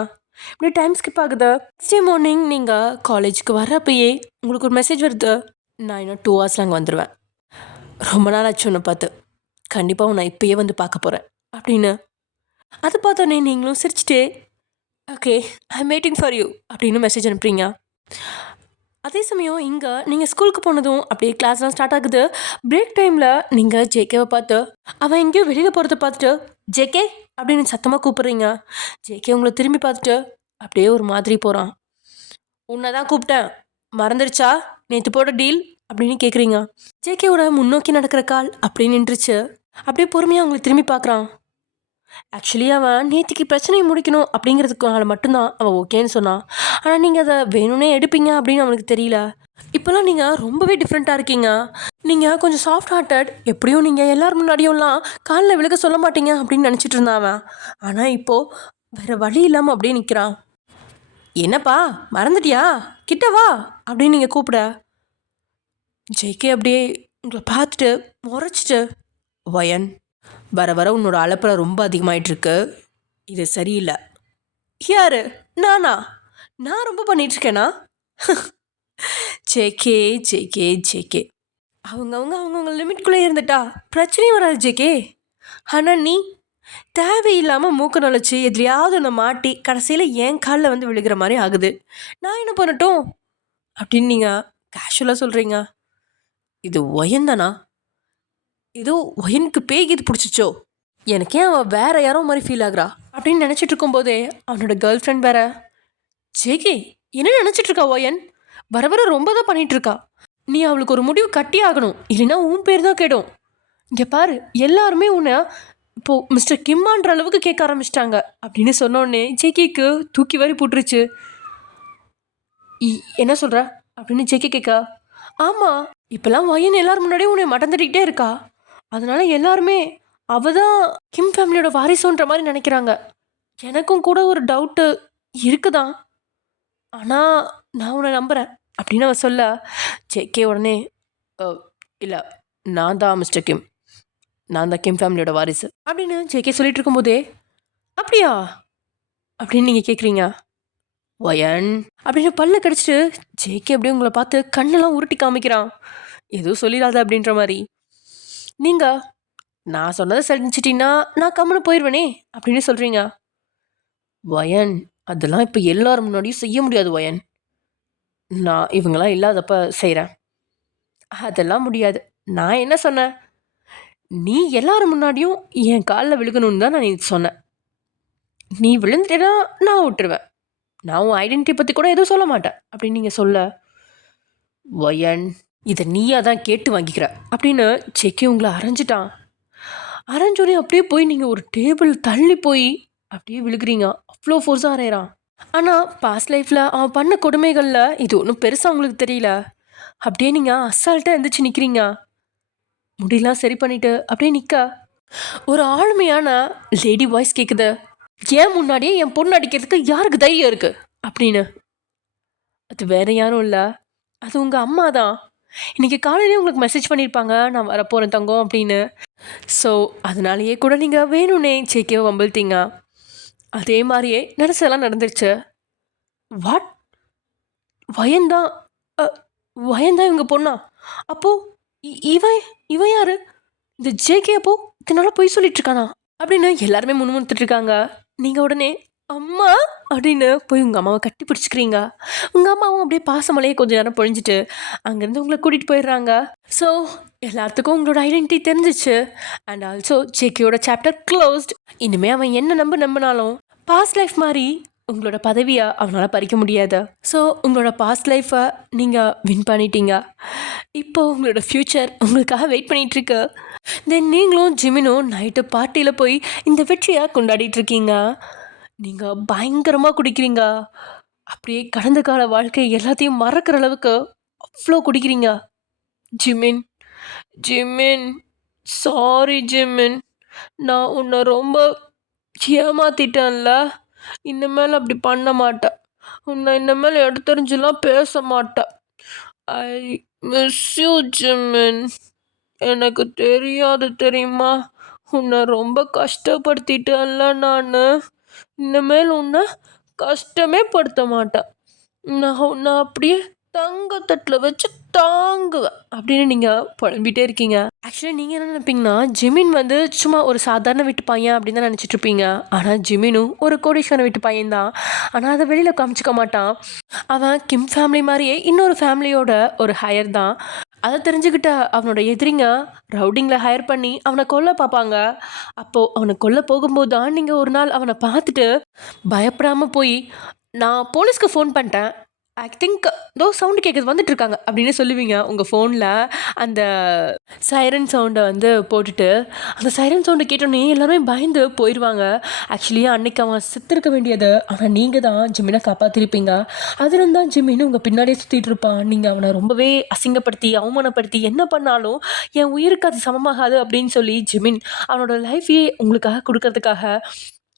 இப்படி டைம் ஸ்கிப் ஆகுது. நெக்ஸ்ட் டே மார்னிங் நீங்கள் காலேஜுக்கு வர்றப்பயே உங்களுக்கு ஒரு மெசேஜ் வருது, நான் இன்னும் 2 ஹவர்ஸில் அங்கே வந்துடுவேன், ரொம்ப நாள் ஆச்சு உன்னை பார்த்து, கண்டிப்பாக உன்னை இப்போயே வந்து பார்க்க போகிறேன் அப்படின்னு. அதை பார்த்தோன்னே நீங்களும் சிரிச்சிட்டே okay I am waiting for you அப்படின்னு மெசேஜ் அனுப்புறீங்க. அதே சமயம் இங்கே நீங்கள் ஸ்கூலுக்கு போனதும் அப்படியே கிளாஸ்லாம் ஸ்டார்ட் ஆகுது. பிரேக் டைமில் நீங்கள் ஜேகேவை பார்த்து அவன் எங்கேயோ வெளியில் போகிறத பார்த்துட்டு ஜேகே அப்படின்னு சத்தமாக கூப்பிட்றீங்க. ஜேகே உங்களை திரும்பி பார்த்துட்டு அப்படியே ஒரு மாதிரி போகிறான். உன்னை தான் கூப்பிட்டேன், மறந்துடுச்சா நேற்று போட்ட டீல் அப்படின்னு கேட்குறீங்க. ஜேகேவோட முன்னோக்கி நடக்கிற கால் அப்படியே நின்றுச்சு. அப்படியே பொறுமையாக அவங்களை திரும்பி பார்க்குறான். ஆக்சுவலி அவன் நேற்றுக்கு பிரச்சனையை முடிக்கணும் அப்படிங்கிறதுக்காக மட்டும்தான் அவன் ஓகேன்னு சொன்னான். ஆனால் நீங்கள் அதை வேணும்னே எடுப்பீங்க அப்படின்னு அவனுக்கு தெரியல. இப்போல்லாம் நீங்கள் ரொம்பவே டிஃப்ரெண்ட்டாக இருக்கீங்க. நீங்கள் கொஞ்சம் சாஃப்ட் ஹார்ட்டட், எப்படியும் நீங்கள் எல்லோரும் முன்னாடியும்லாம் காலில் விழுக சொல்ல மாட்டீங்க அப்படின்னு நினச்சிட்டு இருந்தான் அவன். ஆனால் இப்போது வேறு வழி இல்லாமல் அப்படியே நிற்கிறான். என்னப்பா மறந்துட்டியா, கிட்ட வா அப்படின்னு நீங்கள் கூப்பிட ஜேகே அப்படியே உங்களை பார்த்துட்டு முறைச்சிட்டு, வயன் வர வர உன்னோட அலப்பறை ரொம்ப அதிகமாகிட்டுருக்கு, இது சரியில்லை. யாரு நானா? நான் ரொம்ப பண்ணிகிட்ருக்கேனா? ஜேகே ஜேகே ஜேகே அவங்கவுங்க லிமிட்குள்ளே இருந்துட்டா பிரச்சனையும் வராது ஜேகே. ஆனால் நீ தேவையில்லாமல் மூக்க நுழைச்சி எதிரியாவது ஒன்று மாட்டி கடைசியில் என் காலில் வந்து விழுகிற மாதிரி ஆகுது. நான் என்ன பண்ணட்டும் அப்படின்னு நீங்கள் கேஷுவலாக சொல்கிறீங்க. இது ஒயன்தானா? ஏதோ ஒயனுக்கு பேய் இது பிடிச்சிச்சோ, எனக்கே அவன் வேற யாரோ மாதிரி ஃபீல் ஆகுறா அப்படின்னு நினச்சிட்டு இருக்கும்போதே அவனோட கேர்ள் ஃப்ரெண்ட் வேற. ஜேகே என்ன நினச்சிட்டு இருக்கா ஒயன்? வர வர ரொம்ப தான் பண்ணிட்டு இருக்கா. நீ அவளுக்கு ஒரு முடிவு கட்டி ஆகணும், இல்லைன்னா உன் பேர் தான் கேடும். இங்கே பாரு, எல்லாருமே உன்னை இப்போது மிஸ்டர் கிம்மான்ற அளவுக்கு கேட்க ஆரம்பிச்சிட்டாங்க அப்படின்னு சொன்னோடனே ஜேகேக்கு தூக்கி வாரி போட்டுருச்சு. என்ன சொல்கிற அப்படின்னு ஜேகே கேட்க, ஆமாம் இப்போல்லாம் ஒயன் எல்லாரும் முன்னாடியே உன்னை மறந்துட்டுக்கிட்டே இருக்கா. அதனால எல்லாருமே அவள் தான் கிம் ஃபேமிலியோட வாரிசுன்ற மாதிரி நினைக்கிறாங்க. எனக்கும் கூட ஒரு டவுட்டு இருக்குதான். ஆனால் நான் உன்னை நம்புகிறேன் அப்படின்னு அவன் சொல்ல ஜேகே உடனே இல்லை, நான் தான் மிஸ்டர் கிம், நான் தான் கிம் ஃபேமிலியோட வாரிசு அப்படின்னு ஜேகே சொல்லிட்டு இருக்கும்போதே அப்படியா அப்படின்னு நீங்கள் கேட்குறீங்க. வயன் அப்படின்னு பல்ல கடிச்சிட்டு ஜேகே அப்படியே உங்களை பார்த்து கண்ணெல்லாம் உருட்டி காமிக்கிறான், எதுவும் சொல்லிடாத அப்படின்ற மாதிரி. நீங்கள் நான் சொன்னதை செஞ்சிட்டின்னா நான் கம்முன்னு போயிடுவேனே அப்படின்னு சொல்கிறீங்க. வயன் அதெல்லாம் இப்போ எல்லாரும் முன்னாடியும் செய்ய முடியாது வயன், நான் இவங்கெல்லாம் இல்லாதப்ப செய்கிறேன். அதெல்லாம் முடியாது. நான் என்ன சொன்னேன், நீ எல்லாரும் முன்னாடியும் என் காலில் விழுகணும்னு தான் நான் நீ சொன்னேன். நீ விழுந்துட்டேன்னா நான் விட்டுருவேன், நான் உன் ஐடென்டிட்டி பற்றி கூட எதுவும் சொல்ல மாட்டேன் அப்படின்னு நீங்கள் சொல்ல வயன் இதை நீயா தான் கேட்டு வாங்கிக்கிற அப்படின்னு செக்கி உங்களை அரைஞ்சிட்டான். அரைஞ்சோடனே அப்படியே போய் நீங்கள் ஒரு டேபிள் தள்ளி போய் அப்படியே விழுகிறீங்க. அவ்வளோ ஃபோர்ஸாக அரைகிறான். ஆனால் பாஸ்ட் லைஃப்பில் அவன் பண்ண கொடுமைகளில் இது ஒன்றும் பெருசாக உங்களுக்கு தெரியல. அப்படியே நீங்கள் அசால்ட்டாக எழுந்திரிச்சு நிற்கிறீங்க. முடியெல்லாம் சரி பண்ணிட்டு அப்படியே நிற்க ஒரு ஆளுமையான லேடி வாய்ஸ் கேட்குது, ஏன் முன்னாடியே என் பொண்ணு அடிக்கிறதுக்கு யாருக்கு தைரியம் இருக்குது அப்படின்னு. அது வேற யாரும் இல்லை, அது உங்கள் அம்மா தான். இன்றைக்கி காலையிலேயே உங்களுக்கு மெசேஜ் பண்ணியிருப்பாங்க நான் வரப்போகிறேன் தங்கம் அப்படின்னு. ஸோ அதனாலேயே கூட நீங்கள் வேணும்னே ஜேகேவை வம்பிழ்த்தீங்க. அதே மாதிரியே நடச்சதெல்லாம் நடந்துருச்சு. வாட், வயன்தான் வயன்தான் இவங்க பொண்ணா? அப்போது இவன் இவன் யாரு? இந்த ஜேகே அப்போ இதனால போய் சொல்லிட்டு இருக்கானா அப்படின்னு எல்லாருமே முணுமுணுத்துட்டு இருக்காங்க. நீங்கள் உடனே அம்மா அப்படின்னு போய் உங்கள் அம்மாவை கட்டி பிடிச்சிக்கிறீங்க. உங்கள் அம்மாவும் அப்படியே பாசமலையே கொஞ்சம் நேரம் பொழிஞ்சிட்டு அங்கேருந்து உங்களை கூட்டிகிட்டு போயிடுறாங்க. ஸோ எல்லாத்துக்கும் உங்களோட ஐடென்டிட்டி தெரிஞ்சிச்சு. அண்ட் ஆல்சோ ஜேகேயோட சாப்டர் க்ளோஸ்ட். இனிமேல் அவன் என்ன நம்பினாலும் பாஸ்ட் லைஃப் மாதிரி உங்களோட பதவியை அவனால் பறிக்க முடியாது. ஸோ உங்களோட பாஸ்ட் லைஃப்பை நீங்கள் வின் பண்ணிட்டீங்க. இப்போது உங்களோட ஃப்யூச்சர் உங்களுக்காக வெயிட் பண்ணிகிட்ருக்கு. தென் நீங்களும் ஜிமினும் நைட்டு பார்ட்டியில் போய் இந்த வெற்றியை கொண்டாடிட்டுருக்கீங்க. நீங்கள் பயங்கரமாக குடிக்கிறீங்க. அப்படியே கடந்த கால வாழ்க்கை எல்லாத்தையும் மறக்கிற அளவுக்கு அவ்வளோ குடிக்கிறீங்க. ஜிமின் ஜிமின் சாரி ஜிமின், நான் உன்னை ரொம்ப ஏமாத்திட்டேன்ல. இனிமேல் அப்படி பண்ண மாட்டேன். உன்னை இனிமேல் எடுத்தறிஞ்செல்லாம் பேச மாட்டேன். I miss you Jimin. எனக்கு தெரியாது தெரியுமா, உன்னை ரொம்ப கஷ்டப்படுத்திட்டேன்ல நான். இனிமேல் உன்னை கஷ்டமே படுத்த மாட்டேன். நான் உன்னை அப்படியே தங்கத்தட்டில் வச்சு தாங்குவேன் அப்படின்னு நீங்கள் புலம்பிகிட்டே இருக்கீங்க. ஆக்சுவலி நீங்கள் என்ன நினைப்பீங்கன்னா, ஜிமின் வந்து சும்மா ஒரு சாதாரண வீட்டு பையன் அப்படின்னு தான் நினச்சிட்டு இருப்பீங்க. ஆனால் ஜிமினும் ஒரு கோடீஸ்வரன் வீட்டு பையன் தான். ஆனால் அதை வெளியில் காமிச்சிக்க மாட்டான். அவன் கிம் ஃபேமிலி மாதிரியே இன்னொரு ஃபேமிலியோட ஒரு ஹையர் தான். அதை தெரிஞ்சுக்கிட்ட அவனோட எதிரிங்க ரவுடிங்கில் ஹையர் பண்ணி அவனை கொல்ல பார்ப்பாங்க. அப்போது அவனை கொல்ல போகும்போது தான் நீங்கள் ஒரு நாள் அவனை பார்த்துட்டு பயப்படாமல் போய், நான் போலீஸ்க்கு ஃபோன் பண்ணிட்டேன், ஐ திங்க் தோ சவுண்டு கேட்குறது வந்துட்டுருக்காங்க அப்படின்னு சொல்லுவீங்க. உங்கள் ஃபோனில் அந்த சைரன் சவுண்டை வந்து போட்டுட்டு அந்த சைரன் சவுண்டை கேட்டோன்னே எல்லாருமே பயந்து போயிடுவாங்க. ஆக்சுவலி அன்னைக்கு அவன் செத்துருக்க வேண்டியது, ஆனால் நீங்கள் தான் ஜிமினை காப்பாற்றிருப்பீங்க. அதுலேருந்து தான் ஜிமின்னு உங்கள் பின்னாடியே சுற்றிட்டு இருப்பான். நீங்கள் அவனை ரொம்பவே அசிங்கப்படுத்தி அவமானப்படுத்தி என்ன பண்ணாலும் என் உயிருக்கு அது சமமாகாது அப்படின்னு சொல்லி ஜிமின் அவனோட லைஃபையே உங்களுக்காக கொடுக்கறதுக்காக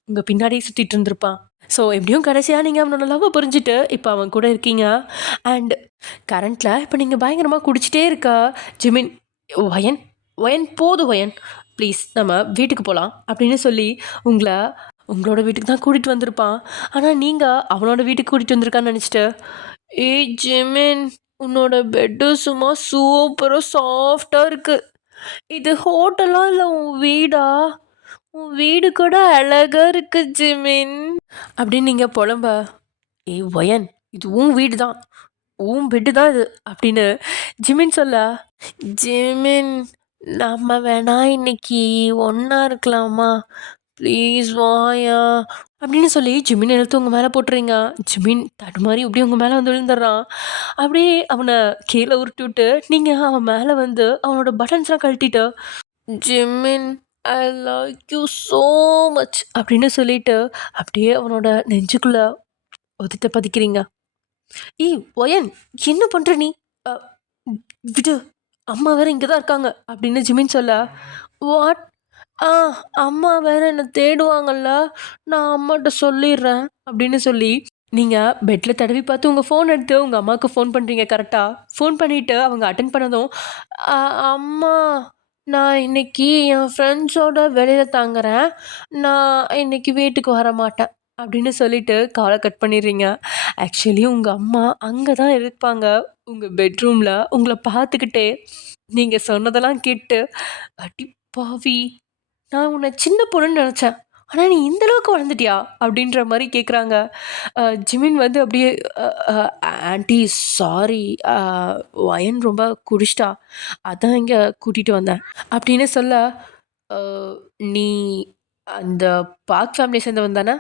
உங்கள் பின்னாடியே சுற்றிட்டு இருந்திருப்பான். ஸோ எப்படியும் கடைசியாக நீங்கள் அவனோட லவ்வை புரிஞ்சுட்டு இப்போ அவன் கூட இருக்கீங்க. அண்ட் கரண்ட்டில் இப்போ நீங்கள் பயங்கரமாக குடிச்சிட்டே இருக்க ஜிமின், வயன் வயன் போதும் வயன் ப்ளீஸ் நம்ம வீட்டுக்கு போகலாம் அப்படின்னு சொல்லி உங்களோட வீட்டுக்கு தான் கூட்டிகிட்டு வந்திருப்பான். ஆனால் நீங்கள் அவனோட வீட்டுக்கு கூட்டிகிட்டு வந்திருக்கான்னு நினச்சிட்டு, ஏய் ஜிமின், உன்னோட பெட்டு சும்மா சூப்பராக சாஃப்டாக இருக்குது. இது ஹோட்டலா இல்லை உன் வீடா? உன் வீடு கூட அழகா இருக்கு ஜிமின் அப்படின்னு நீங்கள் புலம்ப, ஏய் வயன், இது உன் வீடு தான், உன் பெட்டு தான் இது அப்படின்னு ஜிமின் சொல்ல, ஜிமின் நம்ம வேணா இன்னைக்கு ஒன்றா இருக்கலாமா, ப்ளீஸ் வாயா அப்படின்னு சொல்லி ஜிமின் எடுத்து உங்கள் மேலே போட்டுறீங்க. ஜிமின் தடுமாறி அப்படியே உங்கள் மேலே வந்து விழுந்துடுறான். அப்படியே அவனை கீழே உருட்டி விட்டு நீங்கள் அவன் மேலே வந்து அவனோட பட்டன்ஸ்லாம் கழட்டிட்டு, Jimin I like you so much அப்படின்னு சொல்லிட்டு அப்படியே அவனோட நெஞ்சுக்குள்ளே ஒதுட்ட பதிக்கிறீங்க. ஏய் ஒயன், என்ன பண்ணுற நீ? விடு, அம்மா வேற இங்கே தான் இருக்காங்க அப்படின்னு ஜிமின் சொல்ல, வாட்? அம்மா வேற என்னை தேடுவாங்கல்ல, நான் அம்மாட்ட சொல்லிடுறேன் அப்படின்னு சொல்லி நீங்கள் பெட்டில் தடவி பார்த்து உங்கள் ஃபோன் எடுத்து உங்கள் அம்மாவுக்கு ஃபோன் பண்ணுறீங்க கரெக்டாக. ஃபோன் பண்ணிவிட்டு அவங்க அட்டென்ட் பண்ணதும், "அ அம்மா, நான் இன்னைக்கு என் ஃப்ரெண்ட்ஸோட வெளியில் தங்குறேன். நான் இன்னைக்கு வீட்டுக்கு வர மாட்டேன்." அப்படின்னு சொல்லிட்டு காலை கட் பண்ணிடுறீங்க. ஆக்சுவலி உங்கள் அம்மா அங்கே தான் இருப்பாங்க, உங்கள் பெட்ரூமில் உங்களை பார்த்துக்கிட்டே. நீங்கள் சொன்னதெல்லாம் கேட்டு, "அடி பாவி! நான் உன்னை சின்ன பொண்ணுன்னு நினச்சேன். ஆனா நீ இந்த அளவுக்கு வளர்ந்துட்டியா?" அப்படின்ற மாரி கேட்குறாங்க. ஜிமின் வந்து அப்படியே அ அ "ஆன்ட்டி சாரி, வயன் ரொம்ப குடிச்சிட்டா. அதான் இங்க கூட்டிட்டு வந்தேன்." அப்படின்னு சொல்ல, "அ நீ அந்த பார்க் ஃபேமிலிய சேர்ந்தவன் தானே?"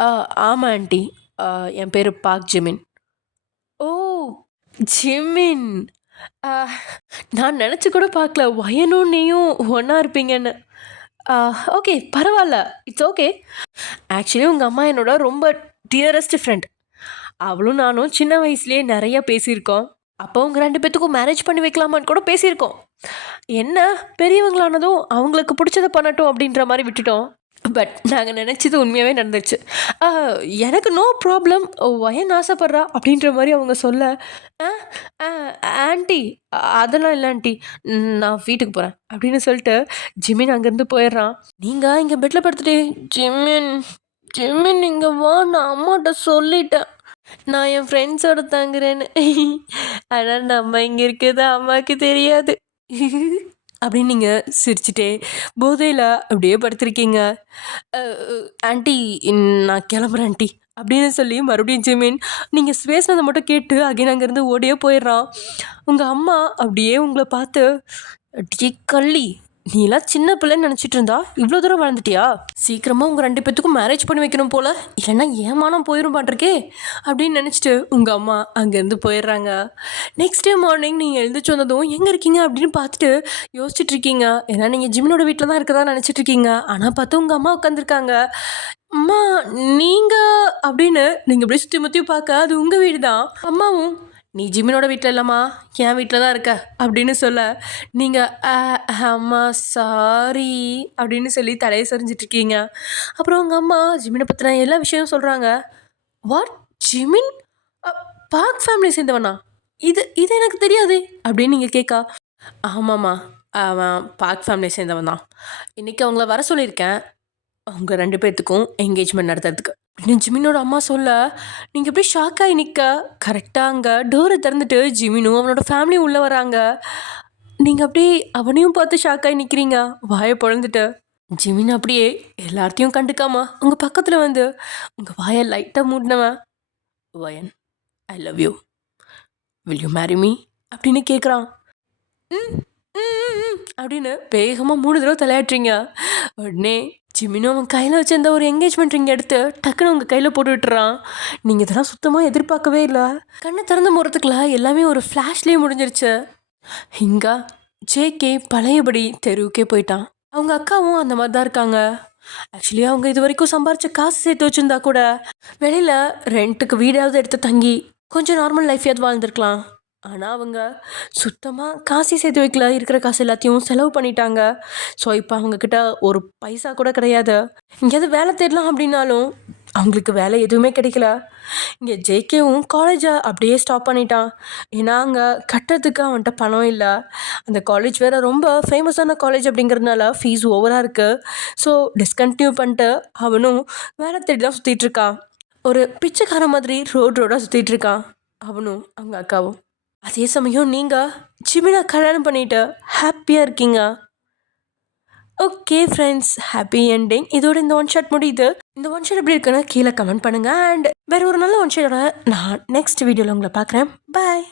"ஆ ஆமா ஆன்ட்டி. அ என் பேரு பார்க் ஜிமின்." "ஓ! ஜிமின். அ நான் நெனச்சு கூட பார்க்கல, வயனும் நீயும் ஒண்ணா இருப்பீங்கன்னு." "ஆ ஓகே, பரவால்ல. It's okay." ஆக்சுவலி உங்க அம்மா என்னோட ரொம்ப டியரஸ்ட் ஃப்ரெண்ட். அவளும் நானும் சின்ன வயசுலயே நெறைய பேசியிருக்கோம். அப்போ உங்க 2 பேத்துக்கும் மேரேஜ் பண்ணி வைக்கலாமான்னு கூட பேசியிருக்கோம். என்ன பெரியவங்களானதும் அவங்களுக்கு புடிச்சத பண்ணட்டும் அப்படின்ற மாரி விட்டுட்டோம். பட் நாங்க நெனச்சது உண்மையாவே நடந்துருச்சு. "அ எனக்கு நோ ப்ராப்ளம். வயன் ஆசைப்படுறா." அப்படின்ற மாரி அவங்க சொல்ல, "அ அ ஆன்ட்டி, அதெல்லாம் இல்ல ஆன்ட்டி. நான் வீட்டுக்கு போறேன்." அப்படின்னு சொல்லிட்டு ஜிமின் அங்கேருந்து போயிடுறான். நீங்க இங்க பெட்ல படுத்துட்டு, "ஜிமின், ஜிமின் இங்க வா, நான் அம்மாட்ட சொல்லிட்டேன். நான் என் ஃப்ரெண்ட்ஸோட தங்குறேன்னு. ஆனா நம்ம இங்க இருக்கிறது அம்மாக்கு தெரியாது." அப்படின்னு நீங்க சிரிச்சுட்டே போதையில அப்படியே படுத்திருக்கீங்க. "அ ஆன்ட்டி, நான் கிளம்புறேன் ஆன்ட்டி." அப்படின்னு சொல்லி மறுபடியும் ஜிமின் நீங்க பேசினதை மட்டும் கேட்டு அகைன் அங்கேருந்து ஓடியே போயிடுறான். உங்க அம்மா அப்படியே உங்கள பார்த்து, "அடியே கள்ளி! நீலாம் சின்ன பிள்ளைன்னு நினச்சிட்டு இருந்தா இவ்வளோ தூரம் வளர்ந்துட்டியா? சீக்கிரமா உங்க 2 பேத்துக்கும் மேரேஜ் பண்ணி வைக்கணும் போல. இல்லைன்னா ஏமானம் போயிரும் மாட்டிருக்கே." அப்படின்னு நினச்சிட்டு உங்க அம்மா அங்கேருந்து போயிடுறாங்க. நெக்ஸ்ட் டே மார்னிங் நீங்கள் எழுந்திரிச்சு வந்ததும் எங்கே இருக்கீங்க அப்படின்னு பார்த்துட்டு யோசிச்சுட்டு இருக்கீங்க. ஏன்னா நீங்கள் ஜிமினோட வீட்டில் தான் இருக்கதா நினச்சிட்டு இருக்கீங்க. ஆனால் பார்த்தா உங்கள் அம்மா உட்காந்துருக்காங்க. "அம்மா, நீங்கள்" அப்படின்னு நீங்கள் அப்படியே சுற்றி முற்றி பார்க்க அது உங்கள் வீடு தான். அம்மாவும், "நீ ஜிமினோட வீட்டில் இல்லைம்மா, என் வீட்டில் தான் இருக்க." அப்படின்னு சொல்ல, நீங்கள் அம்மா சாரி அப்படின்னு சொல்லி தலையை சொரிஞ்சிட்ருக்கீங்க. அப்புறம் உங்கள் அம்மா ஜிமினை பற்றின எல்லா விஷயமும் சொல்கிறாங்க. "வாட், ஜிமின் அ பார்க் ஃபேமிலியை சேர்ந்தவனா? இது இது எனக்கு தெரியாதே." அப்படின்னு நீங்கள் கேட்கா, "ஆமாம்மா, அவன் பார்க் ஃபேமிலியை சேர்ந்தவன் தான். இன்றைக்கி அவங்கள வர சொல்லியிருக்கேன், அவங்க 2 பேர்த்துக்கும் என்கேஜ்மெண்ட் நடத்துறதுக்கு." அப்படின்னு ஜிமினோட அம்மா சொல்ல, நீங்கள் அப்படியே ஷாக் ஆகி நிற்க, கரெக்டாக அங்கே டோரை திறந்துட்டு ஜிமினும் அவனோட ஃபேமிலியும் உள்ளே வராங்க. நீங்கள் அப்படியே அவனையும் பார்த்து ஷாக் ஆகி நிற்கிறீங்க, வாயை பொழந்துட்டு. ஜிமின் அப்படியே எல்லாத்தையும் கண்டுக்காம உங்கள் பக்கத்தில் வந்து உங்கள் வாயை லைட்டாக மூடினவன், "வயன், I love you. Will you marry me?" அப்படின்னு கேட்குறான். ம் ம் ம், ம் அப்படின்னு வேகமாக 3 தடவை தலையாட்டுறீங்க. உடனே ஜிமினும் அவன் கையில் வச்சிருந்த ஒரு என்கேஜ்மெண்ட் ரிங் எடுத்து டக்குன்னு உங்கள் கையில் போட்டு விட்டுறான். நீங்கள் இதெல்லாம் சுத்தமாக எதிர்பார்க்கவே இல்லை. கண்ணை திறந்து போகிறதுக்குள்ள எல்லாமே ஒரு ஃப்ளாஷ்லேயே முடிஞ்சிருச்சு. இங்கே ஜேகே பழையபடி தெருவுக்கே போயிட்டான். அவங்க அக்காவும் அந்த மாதிரி தான் இருக்காங்க. ஆக்சுவலி அவங்க இது வரைக்கும் சம்பாரிச்ச காசு சேர்த்து வச்சுருந்தா கூட வெளியில் ரெண்ட்டுக்கு வீடாவது எடுத்து தங்கி கொஞ்சம் நார்மல் லைஃபையாவது வாழ்ந்துருக்கலாம். ஆனால் அவங்க சுத்தமாக காசே சேர்த்து வைக்கல, இருக்கிற காசு எல்லாத்தையும் செலவு பண்ணிட்டாங்க. ஸோ இப்போ அவங்கக்கிட்ட ஒரு பைசா கூட கிடையாது. எங்கேயாவது வேலை தேடலாம் அப்படின்னாலும் அவங்களுக்கு வேலை எதுவுமே கிடைக்கல. இங்கே ஜேகேவும் காலேஜை அப்படியே ஸ்டாப் பண்ணிட்டான். ஏன்னா அங்கே கட்டுறதுக்கு அவன்கிட்ட பணம் இல்லை. அந்த காலேஜ் வேறு ரொம்ப ஃபேமஸான காலேஜ் அப்படிங்கிறதுனால ஃபீஸ் ஓவராக இருக்குது. ஸோ டிஸ்கண்டினியூ பண்ணிட்டு அவனும் வேலை தேடி தான் சுற்றிட்டுருக்கான். ஒரு பிச்சைக்கார மாதிரி ரோடாக சுற்றிட்டுருக்கான் அவனும் அவங்க அக்காவும். அதே சமயம் நீங்கள் ஜிமினை கல்யாணம் பண்ணிட்டு ஹாப்பியாக இருக்கீங்க. Okay friends, happy ending. இதோட இந்த ஒன் ஷாட் முடியுது. இந்த ஒன் ஷாட் எப்படி இருக்குன்னு கீழே கமெண்ட் பண்ணுங்கள். அண்ட் வேறு ஒரு நல்ல ஒன் ஷாட்டோட நான் நெக்ஸ்ட் வீடியோவில் உங்களை பார்க்குறேன். பாய்.